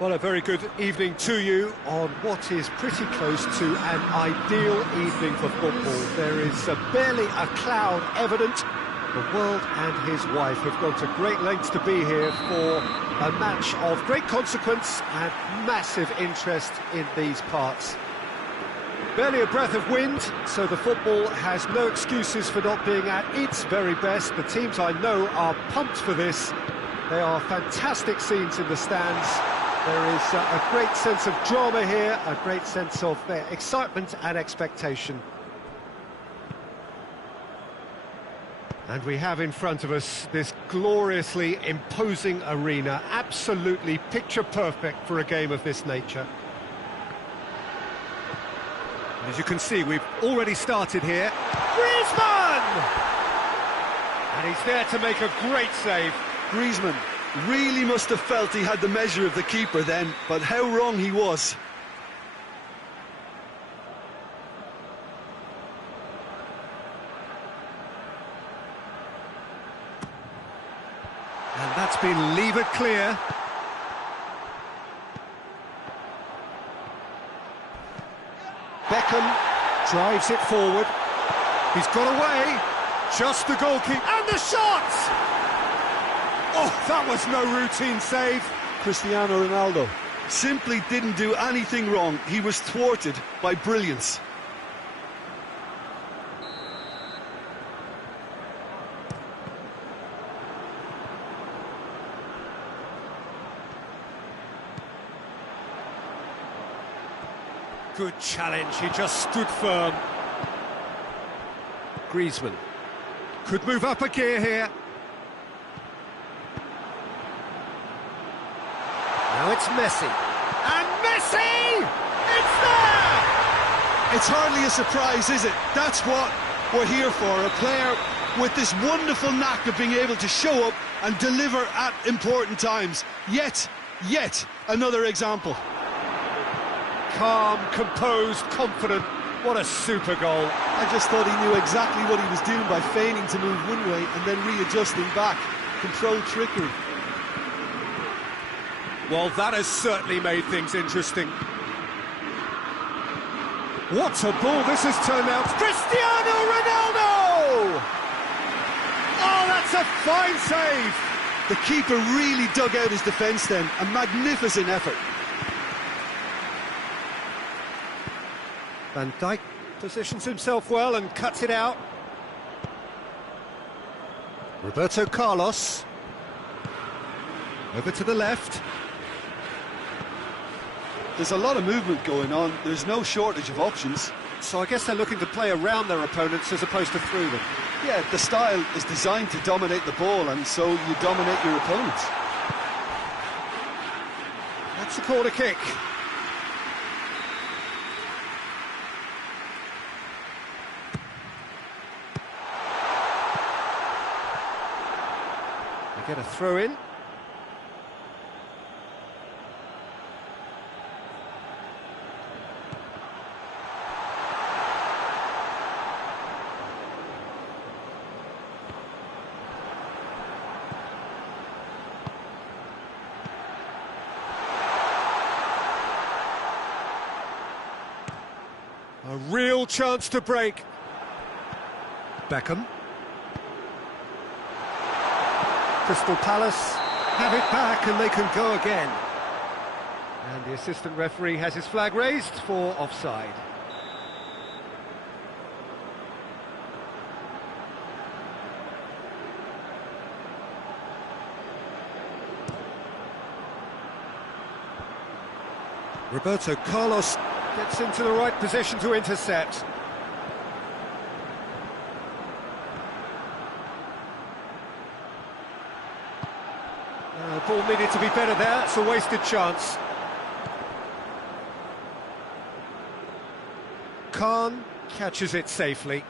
Well, a very good evening to you on what is pretty close to an ideal evening for football. There is barely a cloud evident. The world and his wife have gone to great lengths to be here for a match of great consequence and massive interest in these parts. Barely a breath of wind, so the football has no excuses for not being at its very best. The teams I know are pumped for this. They are fantastic scenes in the stands. There is a great sense of drama here, a great sense of excitement and expectation. And we have in front of us this gloriously imposing arena, absolutely picture perfect for a game of this nature. And as you can see, we've already started here. Griezmann! And he's there to make a great save. Griezmann really must have felt he had the measure of the keeper then, but how wrong he was. And that's been levered clear. Beckham drives it forward. He's got away. Just the goalkeeper. And the shot! Oh, that was no routine save. Cristiano Ronaldo simply didn't do anything wrong. He was thwarted by brilliance. Good challenge, he just stood firm. Griezmann could move up a gear here. Now it's Messi. And Messi! It's there! It's hardly a surprise, is it? That's what we're here for, a player with this wonderful knack of being able to show up and deliver at important times. Yet another example. Calm, composed, confident. What a super goal. I just thought he knew exactly what he was doing by feigning to move one way and then readjusting back. Controlled trickery. Well, that has certainly made things interesting. What a ball this has turned out. Cristiano Ronaldo! Oh, that's a fine save! The keeper really dug out his defence then. A magnificent effort. Van Dijk positions himself well and cuts it out. Roberto Carlos. Over to the left. There's a lot of movement going on. There's no shortage of options. So I guess they're looking to play around their opponents as opposed to through them. Yeah, the style is designed to dominate the ball, and so you dominate your opponents. That's a corner kick. They get a throw in. A real chance to break. Beckham. Crystal Palace have it back and they can go again. And the assistant referee has his flag raised for offside. Roberto Carlos gets into the right position to intercept. Ball needed to be better there, it's a wasted chance. Khan catches it safely.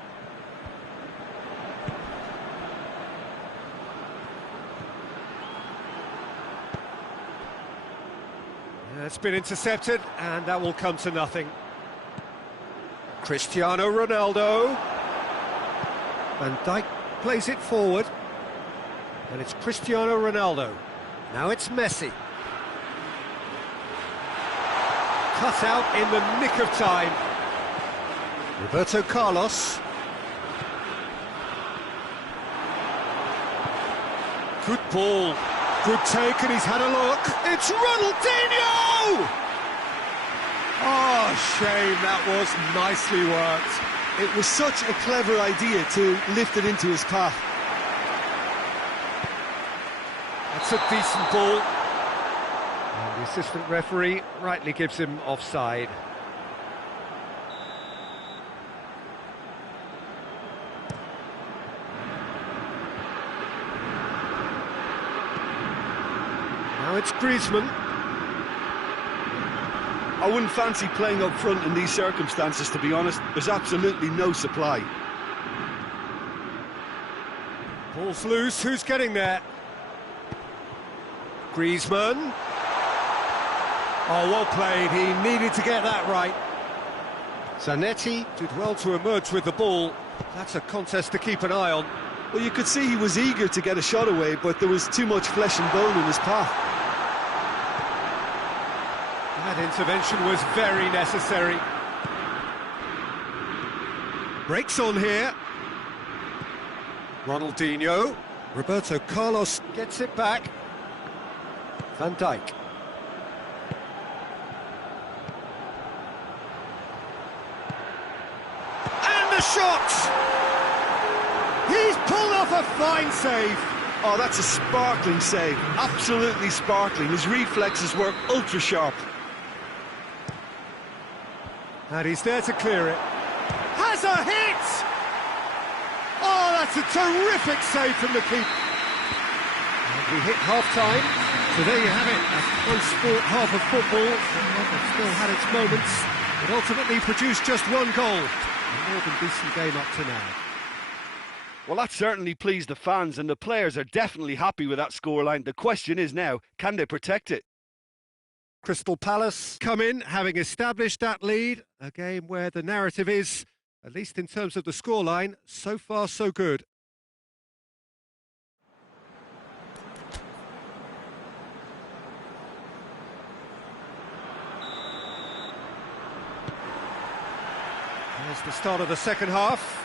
It's been intercepted, and that will come to nothing. Cristiano Ronaldo. Van Dijk plays it forward. And it's Cristiano Ronaldo. Now it's Messi. cut out in the nick of time. Roberto Carlos. Good ball. Good take, and he's had a look. It's Ronaldinho! Oh, shame, that was nicely worked. It was such a clever idea to lift it into his path. That's a decent ball. And the assistant referee rightly gives him offside. Now it's Griezmann. I wouldn't fancy playing up front in these circumstances, to be honest. There's absolutely no supply. Ball's loose, who's getting there? Griezmann. Oh, well played, he needed to get that right. Zanetti did well to emerge with the ball. That's a contest to keep an eye on. Well, you could see he was eager to get a shot away, but there was too much flesh and bone in his path. That intervention was very necessary. Breaks on here. Ronaldinho. Roberto Carlos gets it back. Van Dijk. And the shot! He's pulled off a fine save. Oh, that's a sparkling save. Absolutely sparkling. His reflexes were ultra sharp. And he's there to clear it. Has a hit! Oh, that's a terrific save from the keeper. And we hit half-time. So there you have it, a close-sport half of football. It still had its moments. It ultimately produced just one goal. A more than decent game up to now. Well, that certainly pleased the fans, and the players are definitely happy with that scoreline. The question is now, can they protect it? Crystal Palace come in, having established that lead. A game where the narrative is, at least in terms of the scoreline, so far so good. There's the start of the second half.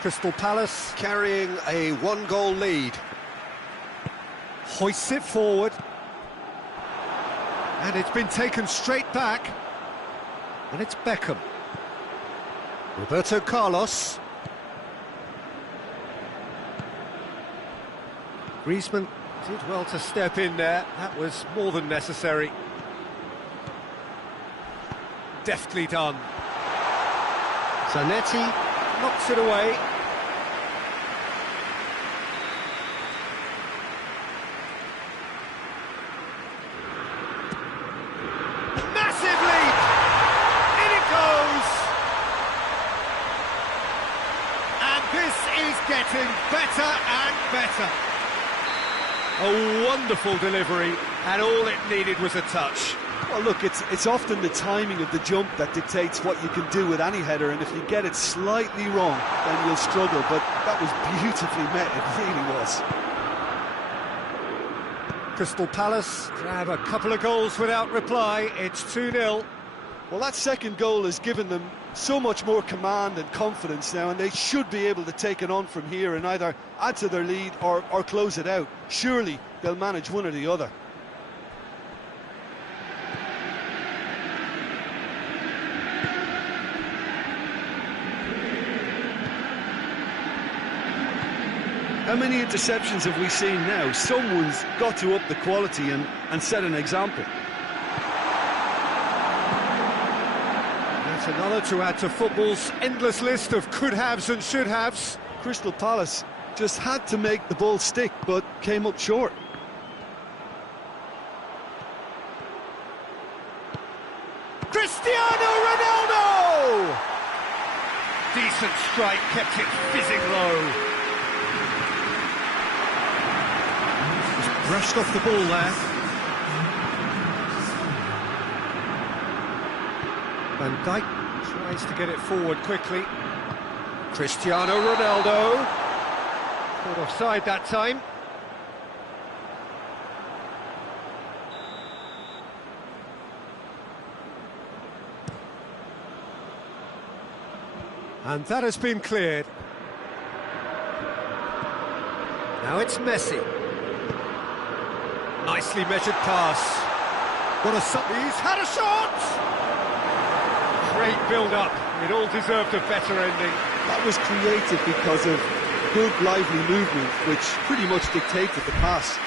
Crystal Palace carrying a one-goal lead. Hoists it forward. And it's been taken straight back. And it's Beckham. Roberto Carlos. Griezmann did well to step in there. That was more than necessary. Deftly done. Zanetti knocks it away. Massive leap! In it goes! And this is getting better and better. A wonderful delivery, and all it needed was a touch. Well, look, it's often the timing of the jump that dictates what you can do with any header, and if you get it slightly wrong, then you'll struggle, but that was beautifully met, it really was. Crystal Palace grab a couple of goals without reply. It's 2-0. Well, that second goal has given them so much more command and confidence now, and they should be able to take it on from here and either add to their lead or close it out. Surely they'll manage one or the other. How many interceptions have we seen now? Someone's got to up the quality and set an example. That's another to add to football's endless list of could-haves and should-haves. Crystal Palace just had to make the ball stick, but came up short. Cristiano Ronaldo! Decent strike, kept it fizzing low. Brushed off the ball there. Van Dijk tries to get it forward quickly. Cristiano Ronaldo. Caught offside that time. And that has been cleared. Now it's Messi. Nicely measured pass. He's had a shot! Great build-up. It all deserved a better ending. That was created because of good, lively movement, which pretty much dictated the pass.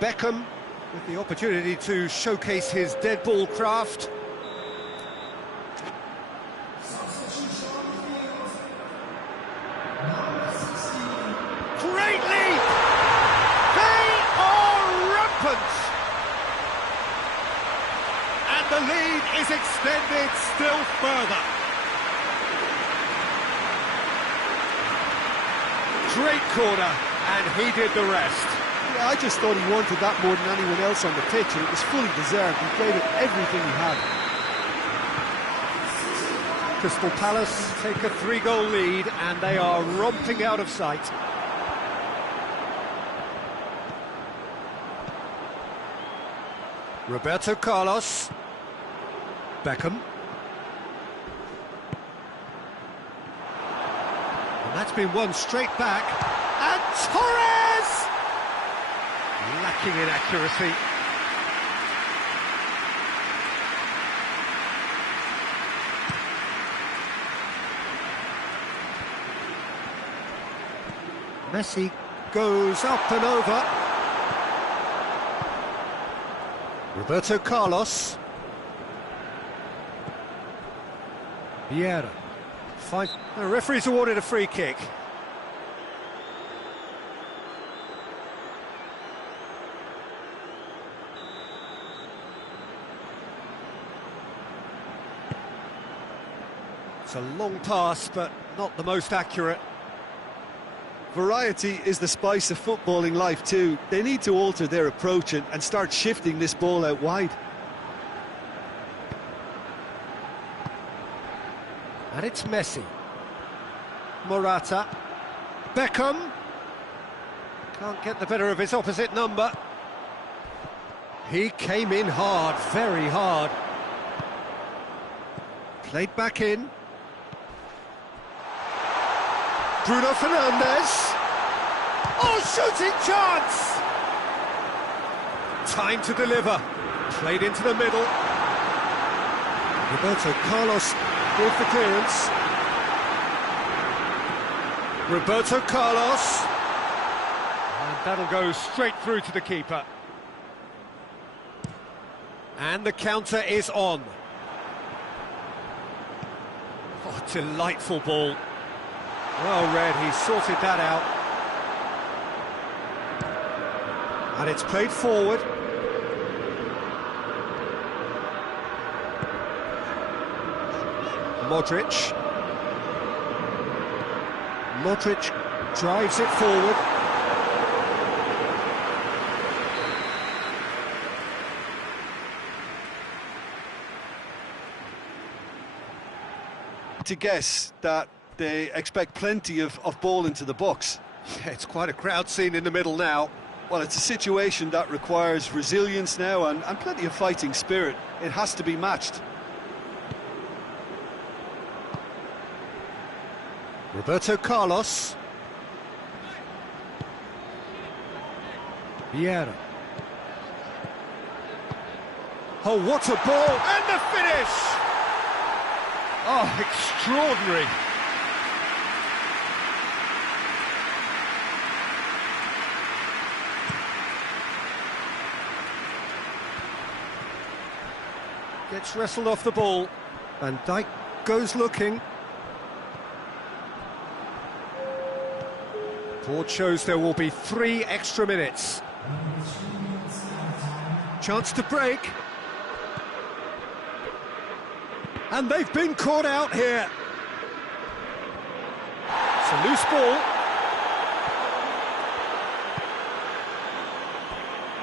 Beckham with the opportunity to showcase his dead ball craft. Great lead! They are rampant! And the lead is extended still further. Great corner, and he did the rest. Yeah, I just thought he wanted that more than anyone else on the pitch, and it was fully deserved. He gave it everything he had. Crystal Palace take a 3-goal lead, and they are romping out of sight. Roberto Carlos. Beckham. And that's been won straight back. And Torres! Lacking in accuracy. Messi goes up and over. Roberto Carlos. Vieira. Fine. The referee's awarded a free kick. It's a long pass, but not the most accurate. Variety is the spice of footballing life too. They need to alter their approach and start shifting this ball out wide. And it's Messi. Morata. Beckham. Can't get the better of his opposite number. He came in hard, very hard. Played back in. Bruno Fernandes. Oh, shooting chance! Time to deliver. Played into the middle. Roberto Carlos with the clearance. Roberto Carlos. And that'll go straight through to the keeper. And the counter is on. Oh, delightful ball. Well read, he sorted that out. And it's played forward. Modric. Modric drives it forward. To guess that they expect plenty of ball into the box. Yeah, it's quite a crowd scene in the middle now. Well, it's a situation that requires resilience now and plenty of fighting spirit. It has to be matched. Roberto Carlos. Vieira. Oh, what a ball! And the finish! Oh, extraordinary. Gets wrestled off the ball. Van Dijk goes looking. Board shows there will be 3 extra minutes. Chance to break. And they've been caught out here. It's a loose ball.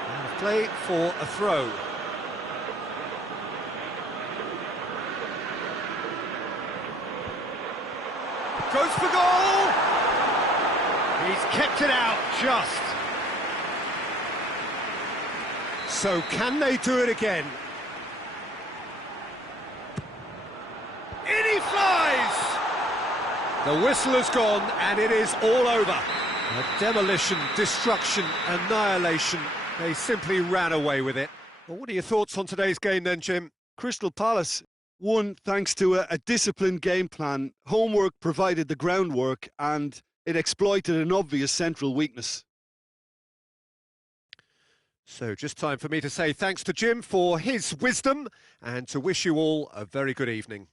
And play for a throw. Goes for goal! He's kept it out, just. So can they do it again? In he flies! The whistle has gone and it is all over. A demolition, destruction, annihilation. They simply ran away with it. Well, what are your thoughts on today's game then, Jim? Crystal Palace won thanks to a disciplined game plan. Homework provided the groundwork and it exploited an obvious central weakness. So just time for me to say thanks to Jim for his wisdom and to wish you all a very good evening.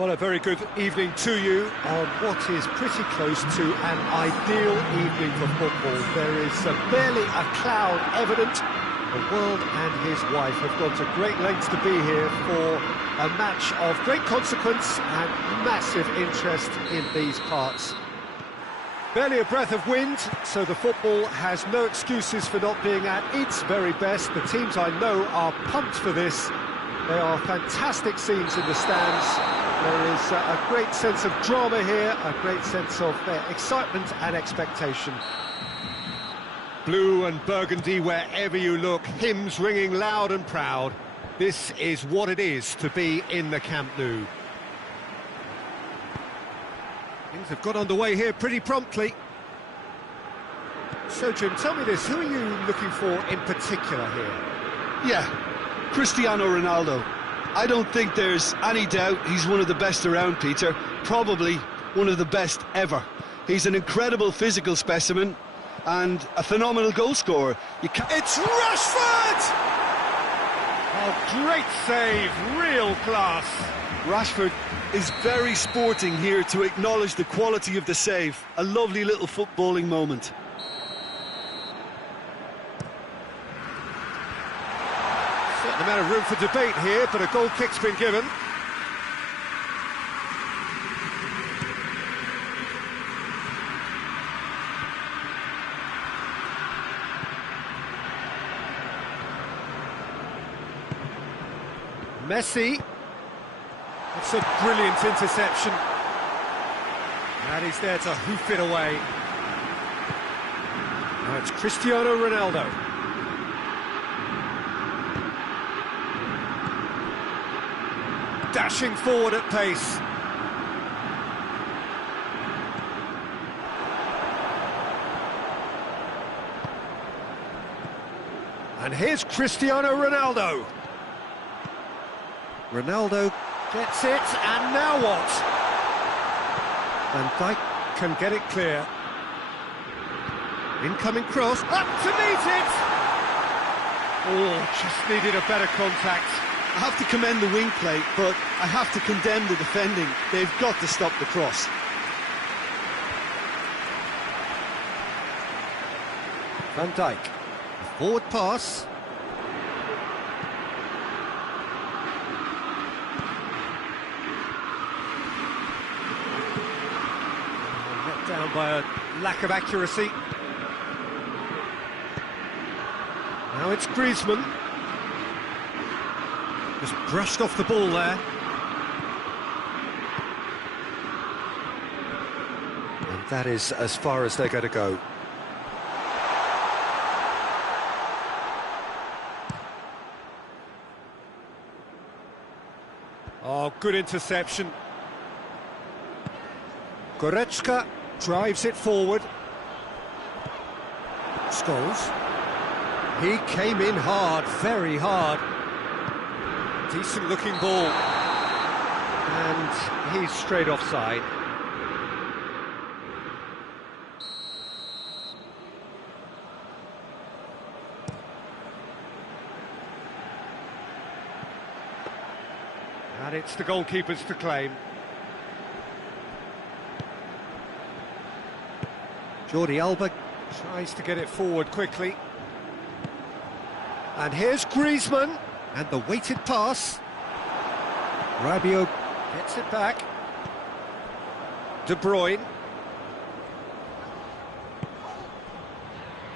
Well, a very good evening to you on what is pretty close to an ideal evening for football. There is barely a cloud evident. The world and his wife have gone to great lengths to be here for a match of great consequence and massive interest in these parts. Barely a breath of wind, so the football has no excuses for not being at its very best. The teams I know are pumped for this. There are fantastic scenes in the stands. There is a great sense of drama here, a great sense of excitement and expectation. Blue and burgundy wherever you look, hymns ringing loud and proud. This is what it is to be in the Camp Nou. Things have got underway here pretty promptly. So, Jim, tell me this, who are you looking for in particular here? Yeah, Cristiano Ronaldo. I don't think there's any doubt he's one of the best around, Peter. Probably one of the best ever. He's an incredible physical specimen and a phenomenal goal scorer. It's Rashford! Oh, great save, real class. Rashford is very sporting here to acknowledge the quality of the save. A lovely little footballing moment. Certain amount of room for debate here, but a goal kick's been given. Messi. It's a brilliant interception. And he's there to hoof it away. Now it's Cristiano Ronaldo. Dashing forward at pace. And here's Cristiano Ronaldo. Ronaldo gets it, and now what? Van Dijk can get it clear. Incoming cross, up to meet it! Oh, just needed a better contact. I have to commend the wing play, but I have to condemn the defending. They've got to stop the cross. Van Dijk, forward pass. Let down by a lack of accuracy. Now it's Griezmann. Just brushed off the ball there. And that is as far as they're going to go. Oh, good interception. Goretzka drives it forward. Scholes. He came in hard, very hard. Decent looking ball. And he's straight offside. And it's the goalkeepers to claim. Jordi Alba tries to get it forward quickly. And here's Griezmann, and the weighted pass. Rabiot gets it back. De Bruyne.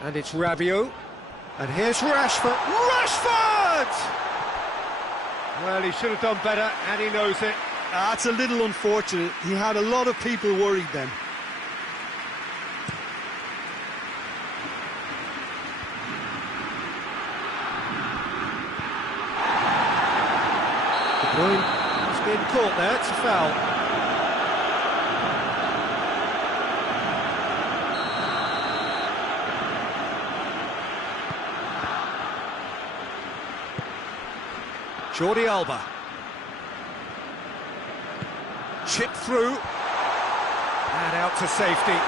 And it's Rabiot. And here's Rashford. Rashford! Well, he should have done better, and he knows it. That's a little unfortunate. He had a lot of people worried then. De Bruyne has been caught there, it's a foul. Jordi Alba. Chip through. And out to safety.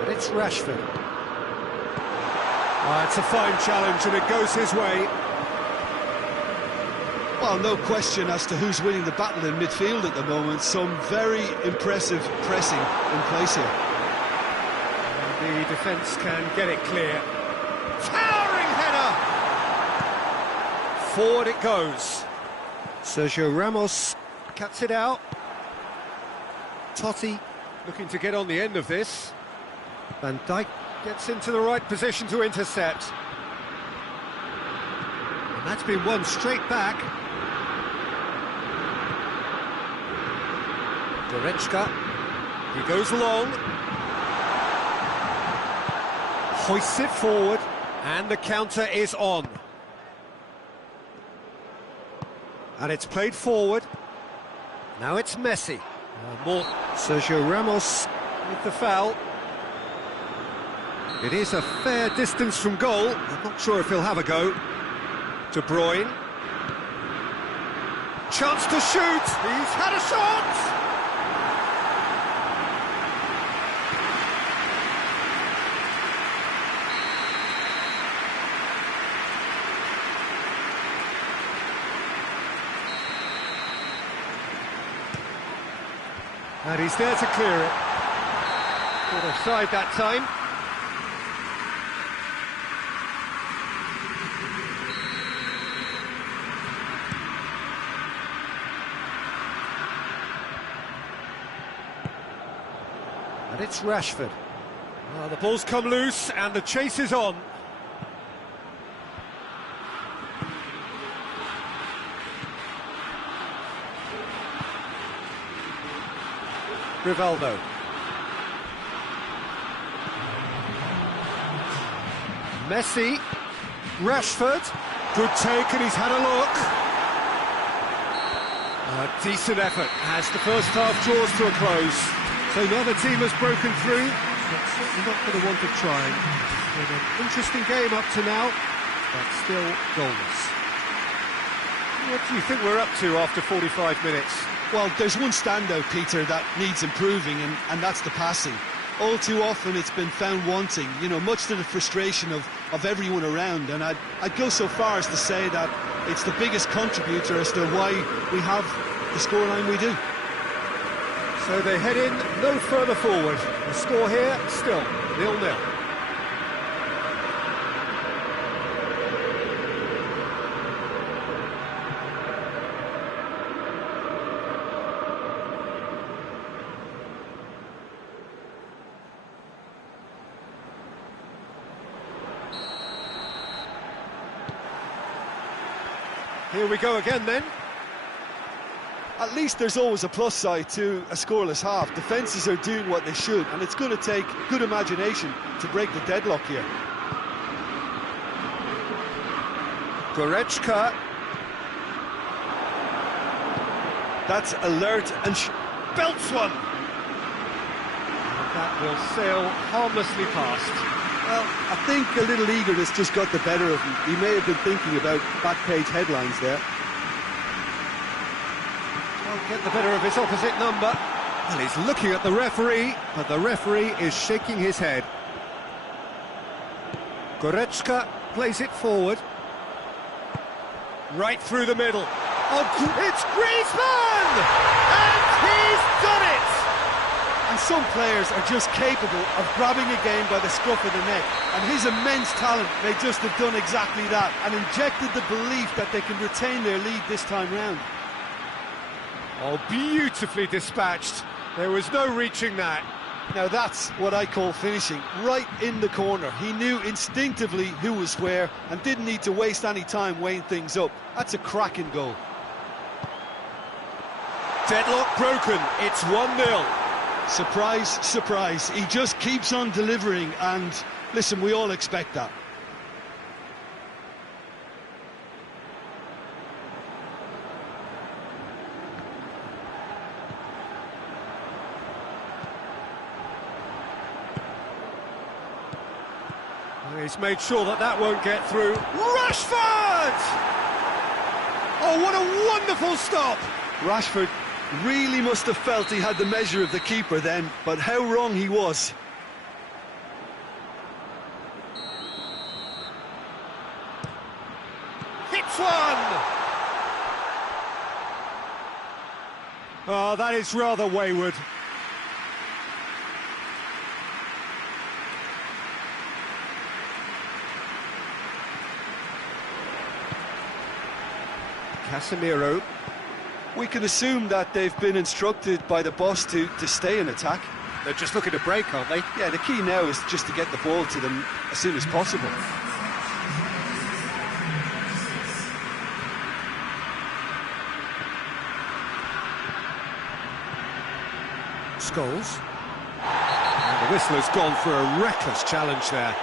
And it's Rashford. It's a fine challenge and it goes his way. Well, no question as to who's winning the battle in midfield at the moment. Some very impressive pressing in place here. And the defence can get it clear. Towering header! Forward it goes. Sergio Ramos cuts it out. Totti looking to get on the end of this. Van Dijk gets into the right position to intercept. And that's been won straight back. Goretzka, he goes long. Hoists it forward, and the counter is on. And it's played forward. Now it's Messi. More Sergio Ramos with the foul. It is a fair distance from goal. I'm not sure if he'll have a go. De Bruyne. Chance to shoot. He's had a shot. And he's there to clear it. Caught offside that time. And it's Rashford. Well, the ball's come loose and the chase is on. Rivaldo. Messi. Rashford. Good take and he's had a look. A decent effort as the first half draws to a close. So neither team has broken through, but certainly not for the want of trying. Been an interesting game up to now, but still goalless. What do you think we're up to after 45 minutes? Well, there's one standout, Peter, that needs improving, and that's the passing. All too often it's been found wanting, you know, much to the frustration of everyone around, and I'd go so far as to say that it's the biggest contributor as to why we have the scoreline we do. So they head in no further forward. The score here, still 0-0. Here we go again then. At least there's always a plus side to a scoreless half. Defences are doing what they should, and it's going to take good imagination to break the deadlock here. Goretzka. That's alert and Belts one. That will sail harmlessly past. Well, I think a little eagerness just got the better of him. He may have been thinking about back page headlines there. Won't get the better of his opposite number. Well, he's looking at the referee, but the referee is shaking his head. Goretzka plays it forward. Right through the middle. Oh, it's Griezmann! And he's done it! And some players are just capable of grabbing a game by the scruff of the neck, and his immense talent may just have done exactly that and injected the belief that they can retain their lead this time round. Oh, beautifully dispatched. There was no reaching that. Now that's what I call finishing, right in the corner. He knew instinctively who was where and didn't need to waste any time weighing things up. That's a cracking goal. Deadlock broken, it's 1-0. Surprise, surprise. He just keeps on delivering, and listen, we all expect that. He's made sure that that won't get through. Rashford! Oh, what a wonderful stop! Rashford really must have felt he had the measure of the keeper then, but how wrong he was. Oh, that is rather wayward. Casemiro. We can assume that they've been instructed by the boss to stay in attack. They're just looking to break, aren't they? Yeah, the key now is just to get the ball to them as soon as possible. Scholes. And the whistle has gone for a reckless challenge there.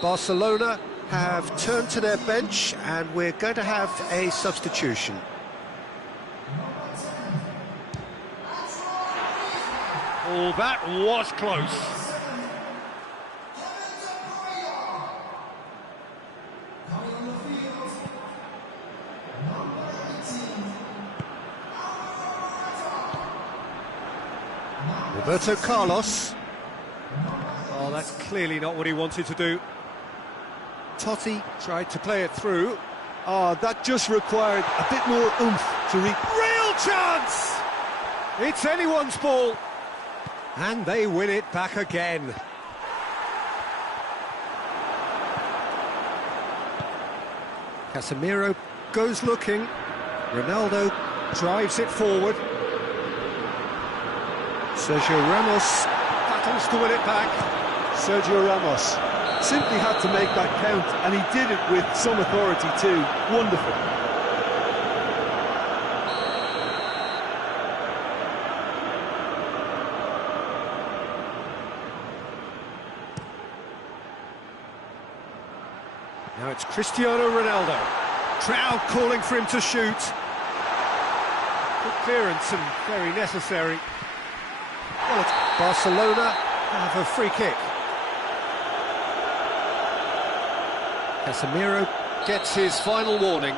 Barcelona have turned to their bench and we're going to have a substitution. Oh, that was close. Roberto Carlos. Oh, that's clearly not what he wanted to do. Totti tried to play it through. Oh, that just required a bit more oomph to reach. Real chance! It's anyone's ball. And they win it back again. Casemiro goes looking. Ronaldo drives it forward. Sergio Ramos battles to win it back. Sergio Ramos simply had to make that count, and he did it with some authority too. Wonderful. Now it's Cristiano Ronaldo. Crowd calling for him to shoot. Good clearance and very necessary. Well, it's Barcelona have a free kick. Casemiro gets his final warning.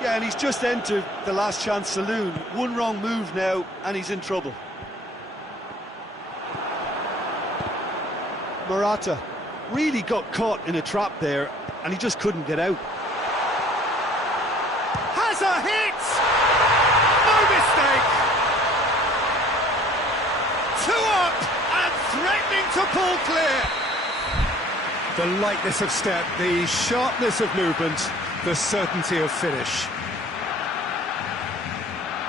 Yeah, and he's just entered the last chance saloon. One wrong move now, and he's in trouble. Morata really got caught in a trap there, and he just couldn't get out. Has a hit! No mistake! 2 up and threatening to pull clear. The lightness of step, the sharpness of movement, the certainty of finish.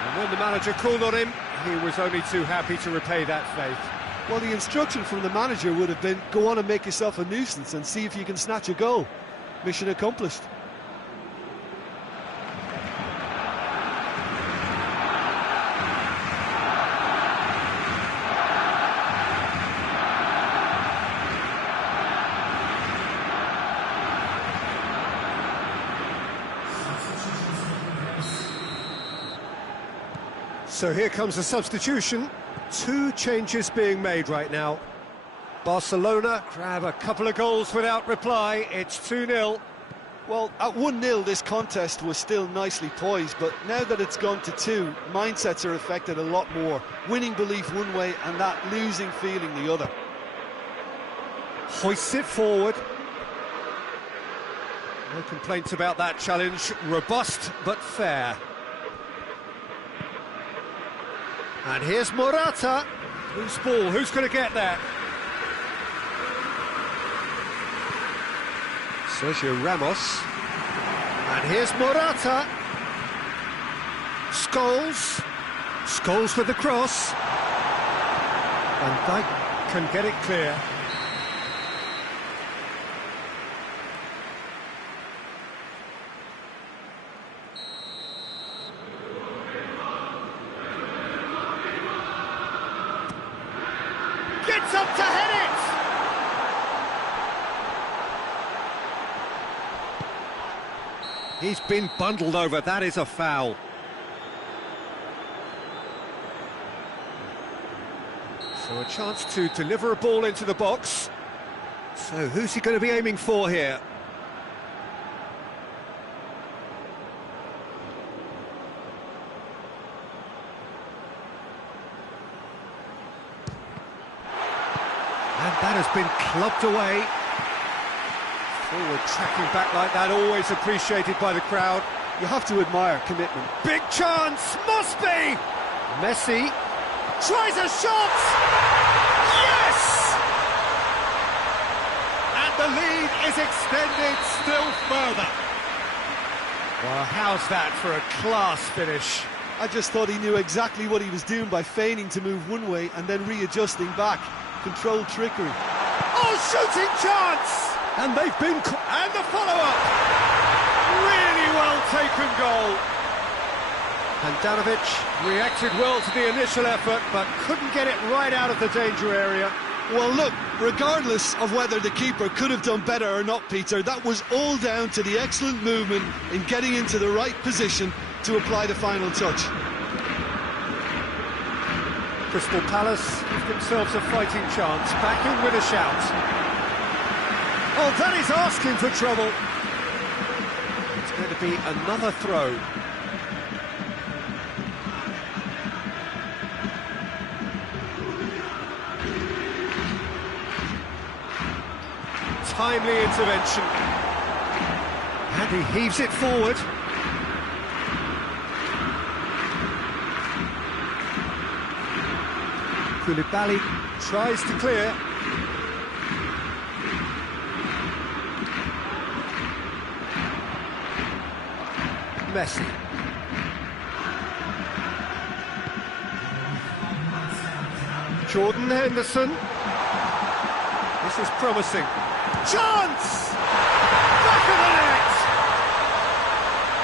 And when the manager called on him, he was only too happy to repay that faith. Well, the instruction from the manager would have been, go on and make yourself a nuisance and see if you can snatch a goal. Mission accomplished. So here comes a substitution. 2 changes being made right now. Barcelona grab a couple of goals without reply. It's 2-0. Well, at 1-0 this contest was still nicely poised, but now that it's gone to 2, mindsets are affected a lot more. Winning belief one way and that losing feeling the other. Hoists it forward. No complaints about that challenge. Robust but fair. And here's Morata. Loose ball, who's going to get there? Sergio Ramos. And here's Morata. Scholes. Scholes with the cross. Van Dijk can get it clear. Gets up to head it! He's been bundled over, that is a foul. So a chance to deliver a ball into the box. So who's he going to be aiming for here? And that has been clubbed away. Forward tracking back like that, always appreciated by the crowd. You have to admire commitment. Big chance, must be! Messi tries a shot! Yes! And the lead is extended still further. Well, how's that for a class finish? I just thought he knew exactly what he was doing by feigning to move one way and then readjusting back. Controlled trickery. Oh, shooting chance! And they've been... and the follow-up! Really well taken goal. Handanovic reacted well to the initial effort, but couldn't get it right out of the danger area. Well, look, regardless of whether the keeper could have done better or not, Peter, that was all down to the excellent movement in getting into the right position to apply the final touch. Crystal Palace give themselves a fighting chance, back in with a shout. Oh, that is asking for trouble. It's going to be another throw. Timely intervention. And he heaves it forward. Koulibaly tries to clear. Messi. Jordan Henderson. This is promising. Chance! Back of the net!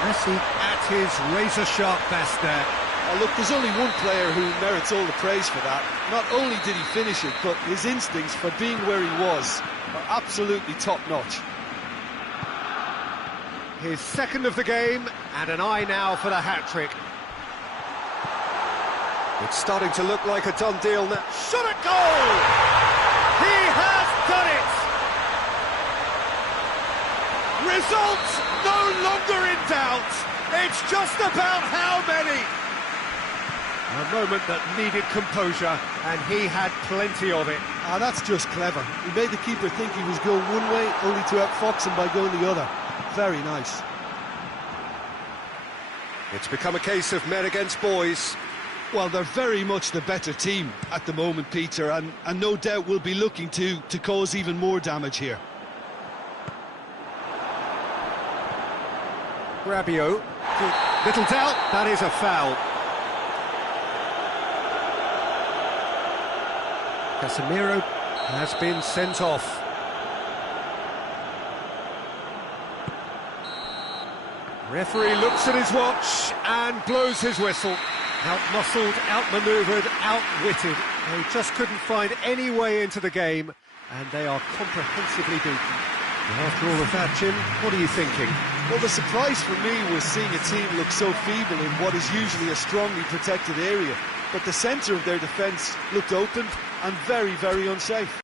Messi at his razor-sharp best there. Oh, look, there's only one player who merits all the praise for that. Not only did he finish it, but his instincts for being where he was are absolutely top-notch. His second of the game, and an eye now for the hat-trick. It's starting to look like a done deal now. Shot at goal! He has done it! Result no longer in doubt. It's just about how many. A moment that needed composure, and he had plenty of it. Ah, that's just clever. He made the keeper think he was going one way, only to outfox him by going the other. Very nice. It's become a case of men against boys. Well, they're very much the better team at the moment, Peter, and no doubt will be looking to cause even more damage here. Rabiot, little doubt, that is a foul. Casemiro has been sent off. Referee looks at his watch and blows his whistle. Out-muscled, out-manoeuvred, outwitted. They just couldn't find any way into the game, and they are comprehensively beaten. And after all of that, Jim, what are you thinking? Well, the surprise for me was seeing a team look so feeble in what is usually a strongly protected area. But the centre of their defence looked open and very, very unsafe.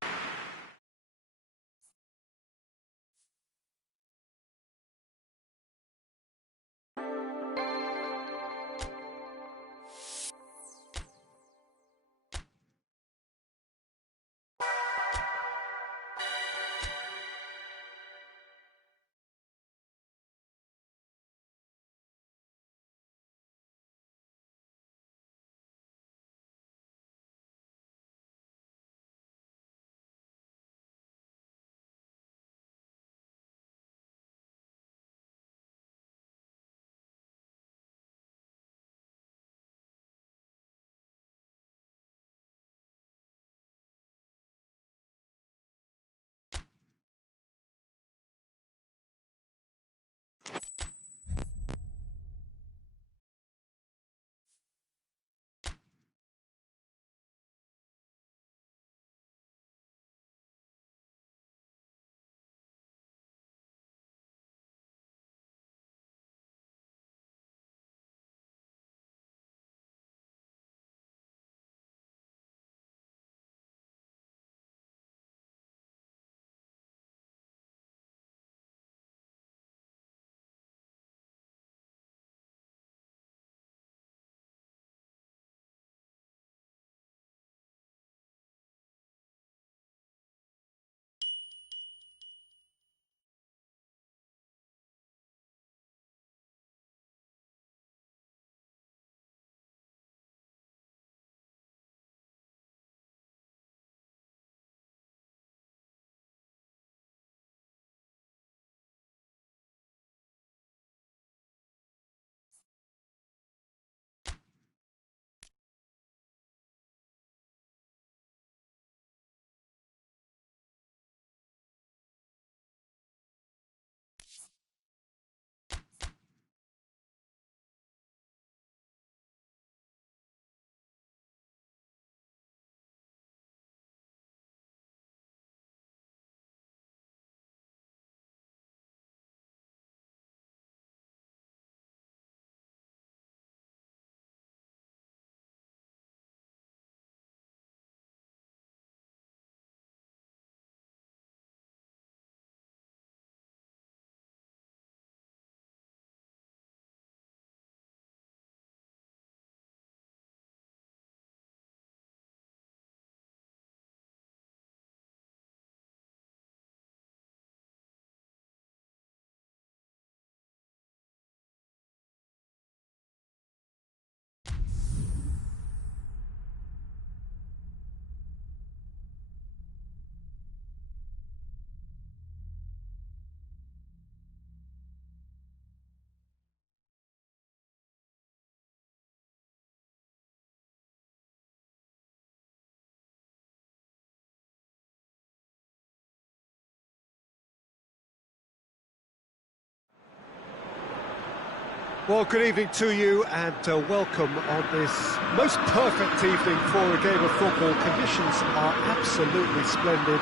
Well, good evening to you and welcome on this most perfect evening for a game of football. Conditions are absolutely splendid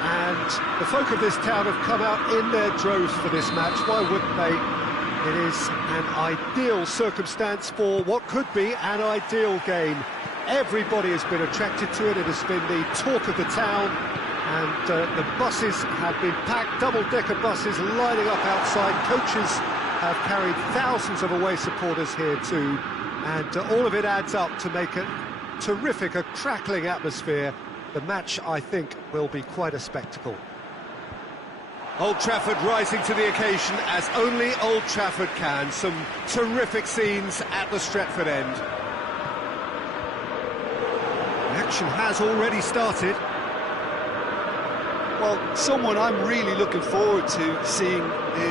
and the folk of this town have come out in their droves for this match. Why wouldn't they? It is an ideal circumstance for what could be an ideal game. Everybody has been attracted to it. It has been the talk of the town and the buses have been packed, double-decker buses lining up outside. Coaches have carried thousands of away supporters here too, and all of it adds up to make a terrific, a crackling atmosphere. The match, I think, will be quite a spectacle. Old Trafford rising to the occasion as only Old Trafford can. Some terrific scenes at the Stretford end. The action has already started. Well, someone I'm really looking forward to seeing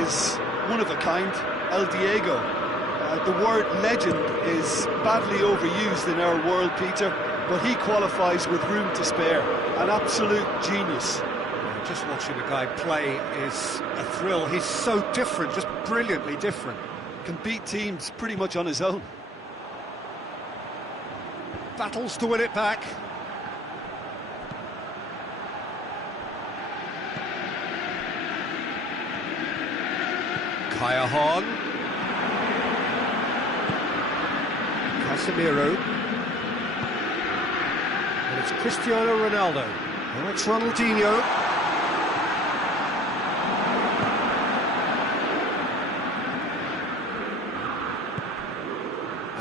is one of a kind, El Diego. The word legend is badly overused in our world, Peter, but he qualifies with room to spare. An absolute genius. Just watching the guy play is a thrill. He's so different, just brilliantly different. Can beat teams pretty much on his own. Battles to win it back. Kaya Hon. Casemiro. And it's Cristiano Ronaldo. Now it's Ronaldinho.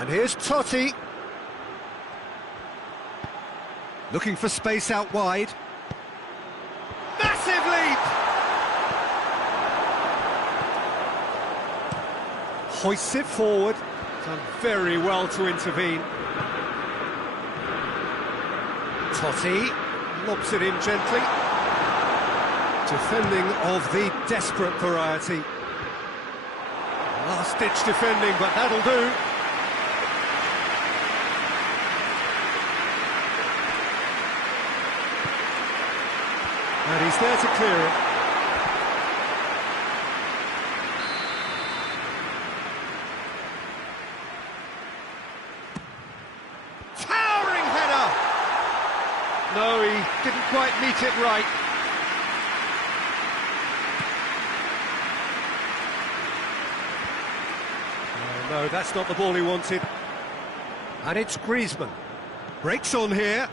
And here's Totti. Looking for space out wide. Massive leap! Hoists it forward. Done very well to intervene. Totti lobs it in gently. Defending of the desperate variety. Last-ditch defending, but that'll do. And he's there to clear it. Towering header! No, he didn't quite meet it right. Oh, no, that's not the ball he wanted. And it's Griezmann. Breaks on here.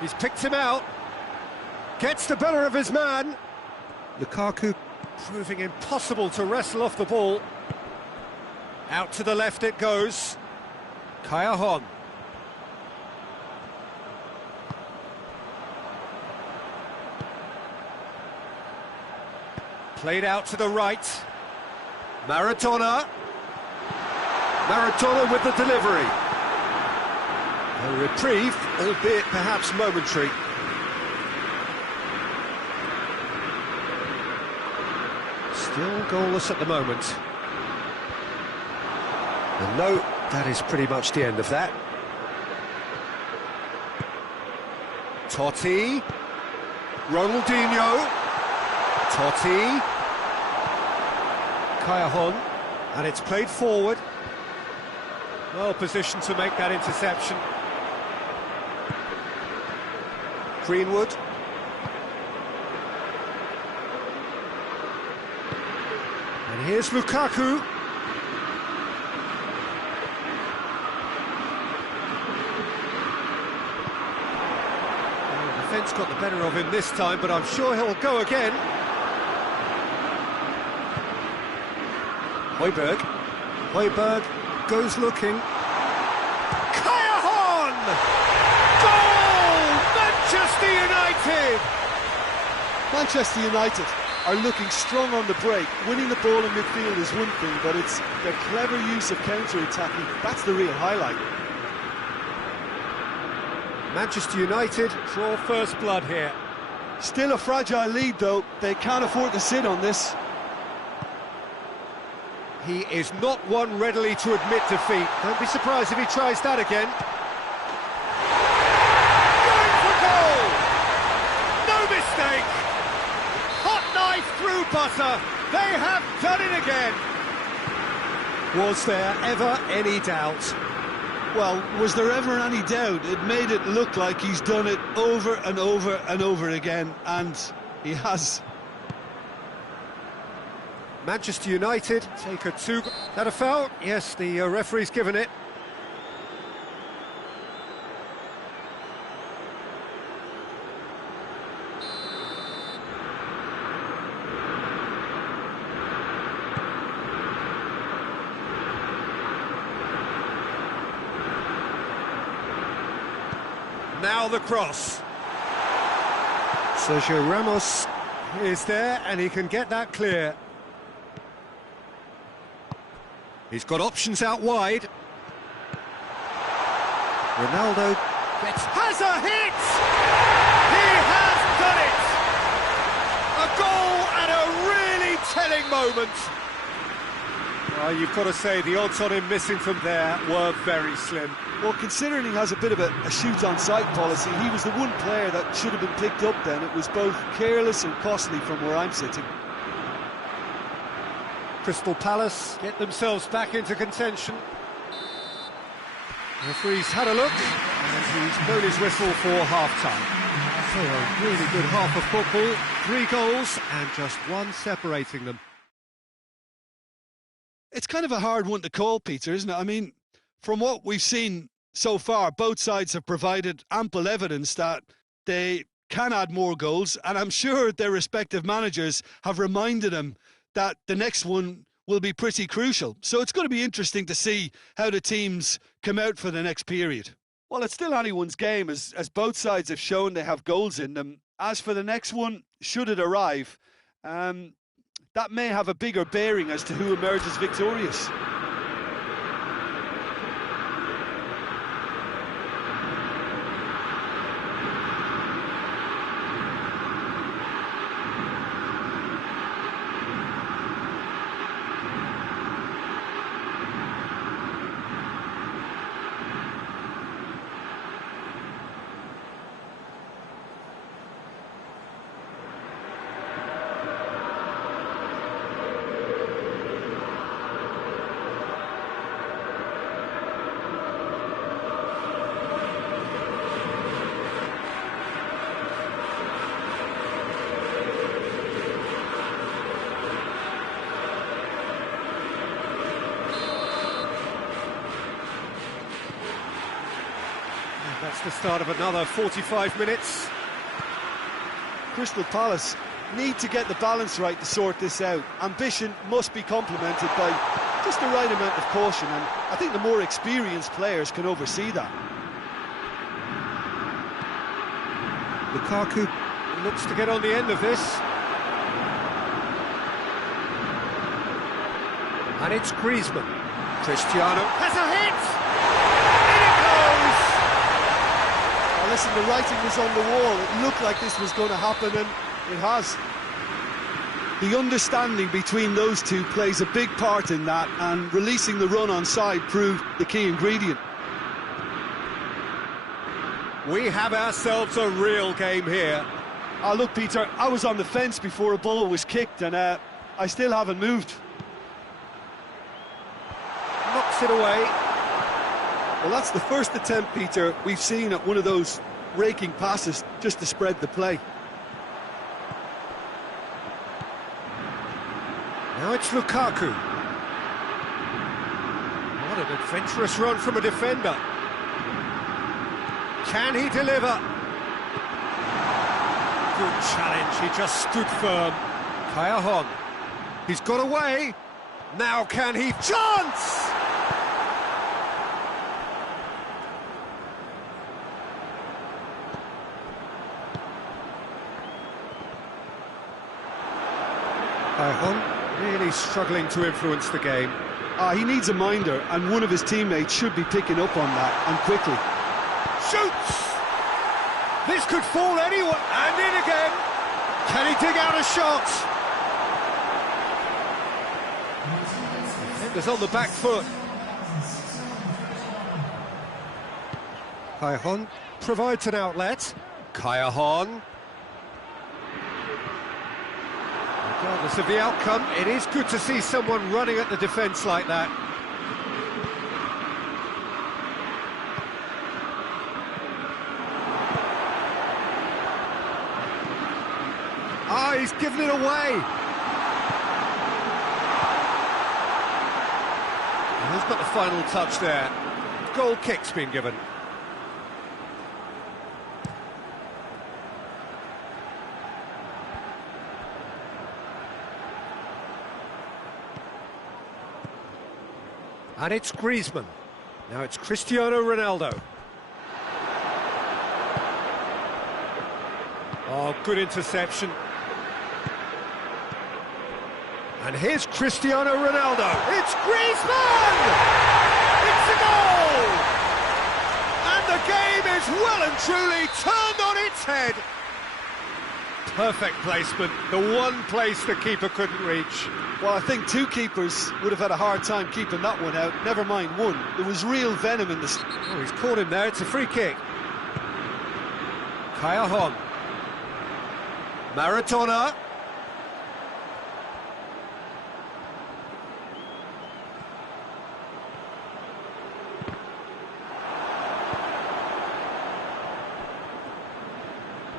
He's picked him out, gets the better of his man. Lukaku proving impossible to wrestle off the ball. Out to the left it goes. Kaya Hon. Played out to the right. Maradona. Maradona with the delivery. A reprieve, albeit perhaps momentary. Still goalless at the moment. And no, that is pretty much the end of that. Totti. Ronaldinho. Totti. Kaya Hon. And it's played forward. Well positioned to make that interception. Greenwood. And here's Lukaku. Well, the defence got the better of him this time, but I'm sure he'll go again. Højbjerg. Højbjerg goes looking. Kaya Hon! Manchester United! Manchester United are looking strong on the break. Winning the ball in midfield is one thing, but it's their clever use of counter-attacking. That's the real highlight. Manchester United draw first blood here. Still a fragile lead, though. They can't afford to sit on this. He is not one readily to admit defeat. Don't be surprised if he tries that again. Going for goal! No mistake! through butter. They have done it again. Was there ever any doubt? Well, was there ever any doubt? It made it look like he's done it over and over and over again, and he has. Manchester United take a two... That a foul? Yes, the referee's given it. Now the cross. Sergio Ramos is there, and he can get that clear. He's got options out wide. Ronaldo has a hit! He has done it! A goal at a really telling moment. You've got to say, the odds on him missing from there were very slim. Well, considering he has a bit of a shoot-on-sight policy, he was the one player that should have been picked up then. It was both careless and costly from where I'm sitting. Crystal Palace get themselves back into contention. The referee's had a look, and he's blown his whistle for half-time. So a really good half of football, 3 goals, and just one separating them. It's kind of a hard one to call, Peter, isn't it? I mean, from what we've seen so far, both sides have provided ample evidence that they can add more goals, and I'm sure their respective managers have reminded them that the next one will be pretty crucial. So it's going to be interesting to see how the teams come out for the next period. Well, it's still anyone's game, as both sides have shown they have goals in them. As for the next one, should it arrive, that may have a bigger bearing as to who emerges victorious. That's the start of another 45 minutes. Crystal Palace need to get the balance right to sort this out. Ambition must be complemented by just the right amount of caution, and I think the more experienced players can oversee that. Lukaku looks to get on the end of this. And it's Griezmann. Cristiano has a hit! Listen, the writing was on the wall. It looked like this was going to happen, and it has. The understanding between those two plays a big part in that, and releasing the run on side proved the key ingredient. We have ourselves a real game here. Look, Peter, I was on the fence before a ball was kicked, and I still haven't moved. Knocks it away. Well, that's the first attempt, Peter, we've seen at one of those raking passes just to spread the play. Now it's Lukaku. What an adventurous run from a defender. Can he deliver? Good challenge, he just stood firm. Kaya, he's got away. Now can he? Chance! Really struggling to influence the game. He needs a minder, and one of his teammates should be picking up on that, and quickly. Shoots! This could fall anywhere, and in again. Can he dig out a shot? Defender's on the back foot. Kaya provides an outlet. Kaya Regardless of the outcome, it is good to see someone running at the defence like that. Ah, he's given it away. And who's got the final touch there? Goal kick's been given. And it's Griezmann. Now it's Cristiano Ronaldo. Oh, good interception. And here's Cristiano Ronaldo. It's Griezmann! It's a goal! And the game is well and truly turned on its head. Perfect placement, the one place the keeper couldn't reach. Well, I think two keepers would have had a hard time keeping that one out, never mind one. There was real venom in this. Oh, he's caught him there, it's a free kick. Callejon. Maradona.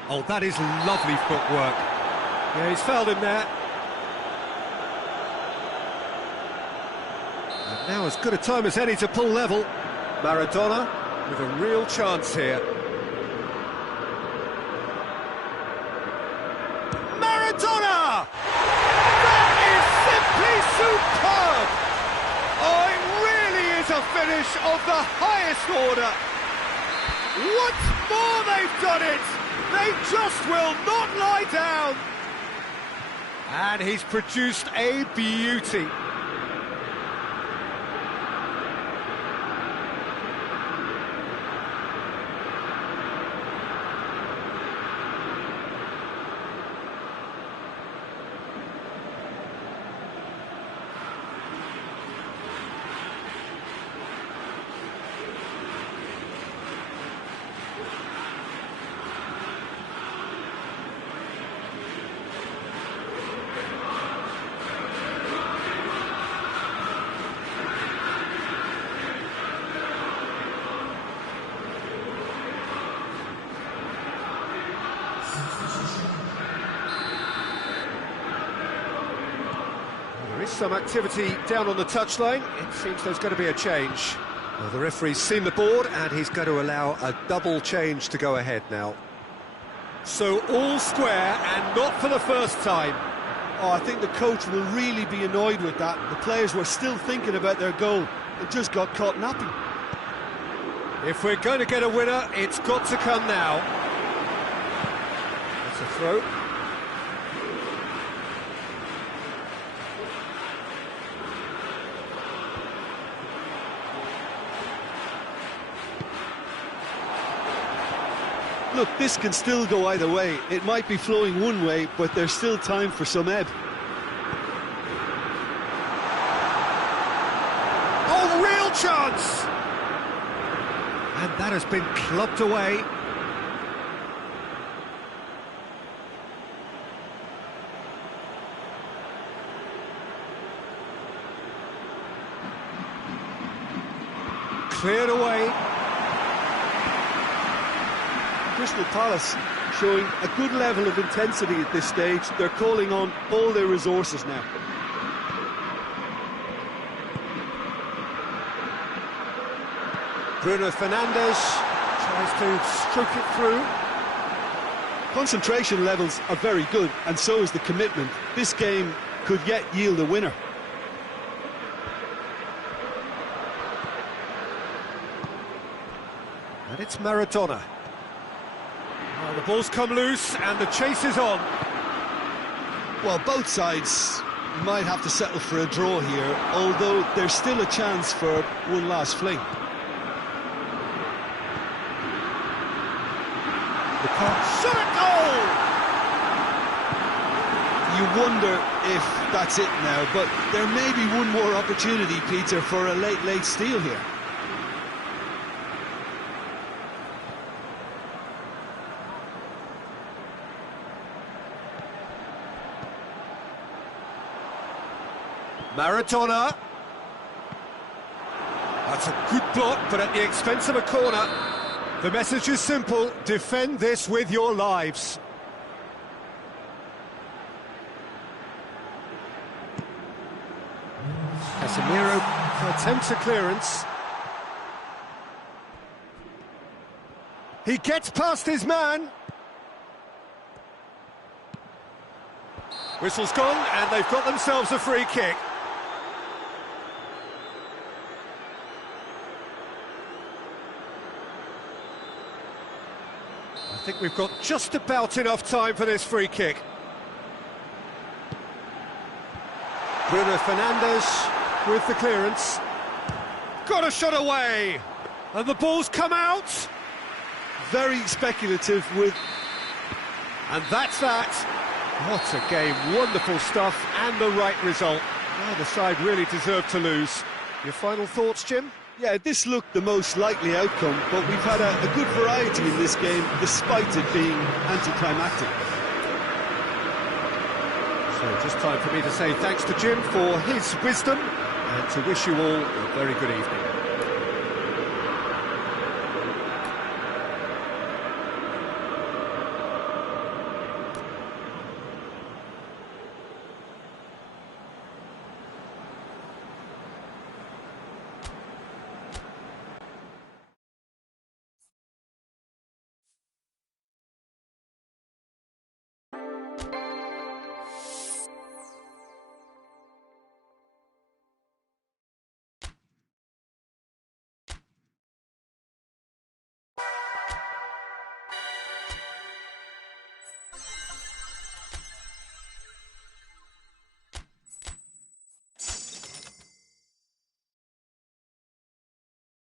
Oh, that is lovely footwork. Yeah, he's fouled him there. And now as good a time as any to pull level. Maradona with a real chance here. Maradona! That is simply superb! Oh, it really is a finish of the highest order. Once more they've done it! They just will not lie down! And he's produced a beauty. There is some activity down on the touchline. It seems there's going to be a change. Well, the referee's seen the board and he's going to allow a double change to go ahead now. So all square and not for the first time. Oh, I think the coach will really be annoyed with that. The players were still thinking about their goal and just got caught napping. If we're going to get a winner, it's got to come now. That's a throw. Look, this can still go either way. It might be flowing one way, but there's still time for some ebb. Oh, real chance! And that has been clubbed away. Cleared away. Crystal Palace showing a good level of intensity at this stage. They're calling on all their resources now. Bruno Fernandes tries to stroke it through. Concentration levels are very good, and so is the commitment. This game could yet yield a winner. And it's Maradona. Well, the ball's come loose and the chase is on. Well, both sides might have to settle for a draw here, although there's still a chance for one last fling. Shot at goal! You wonder if that's it now, but there may be one more opportunity, Peter, for a late steal here. Maradona. That's a good block, but at the expense of a corner. The message is simple: defend this with your lives. Casemiro attempts a clearance. He gets past his man. Whistle's gone, and they've got themselves a free kick. I think we've got just about enough time for this free kick. Bruno Fernandes with the clearance. Got a shot away! And the ball's come out! Very speculative with... And that's that. What a game, wonderful stuff, and the right result. Neither side really deserved to lose. Your final thoughts, Jim? Yeah, this looked the most likely outcome, but we've had a good variety in this game, despite it being anticlimactic. So just time for me to say thanks to Jim for his wisdom, and to wish you all a very good evening.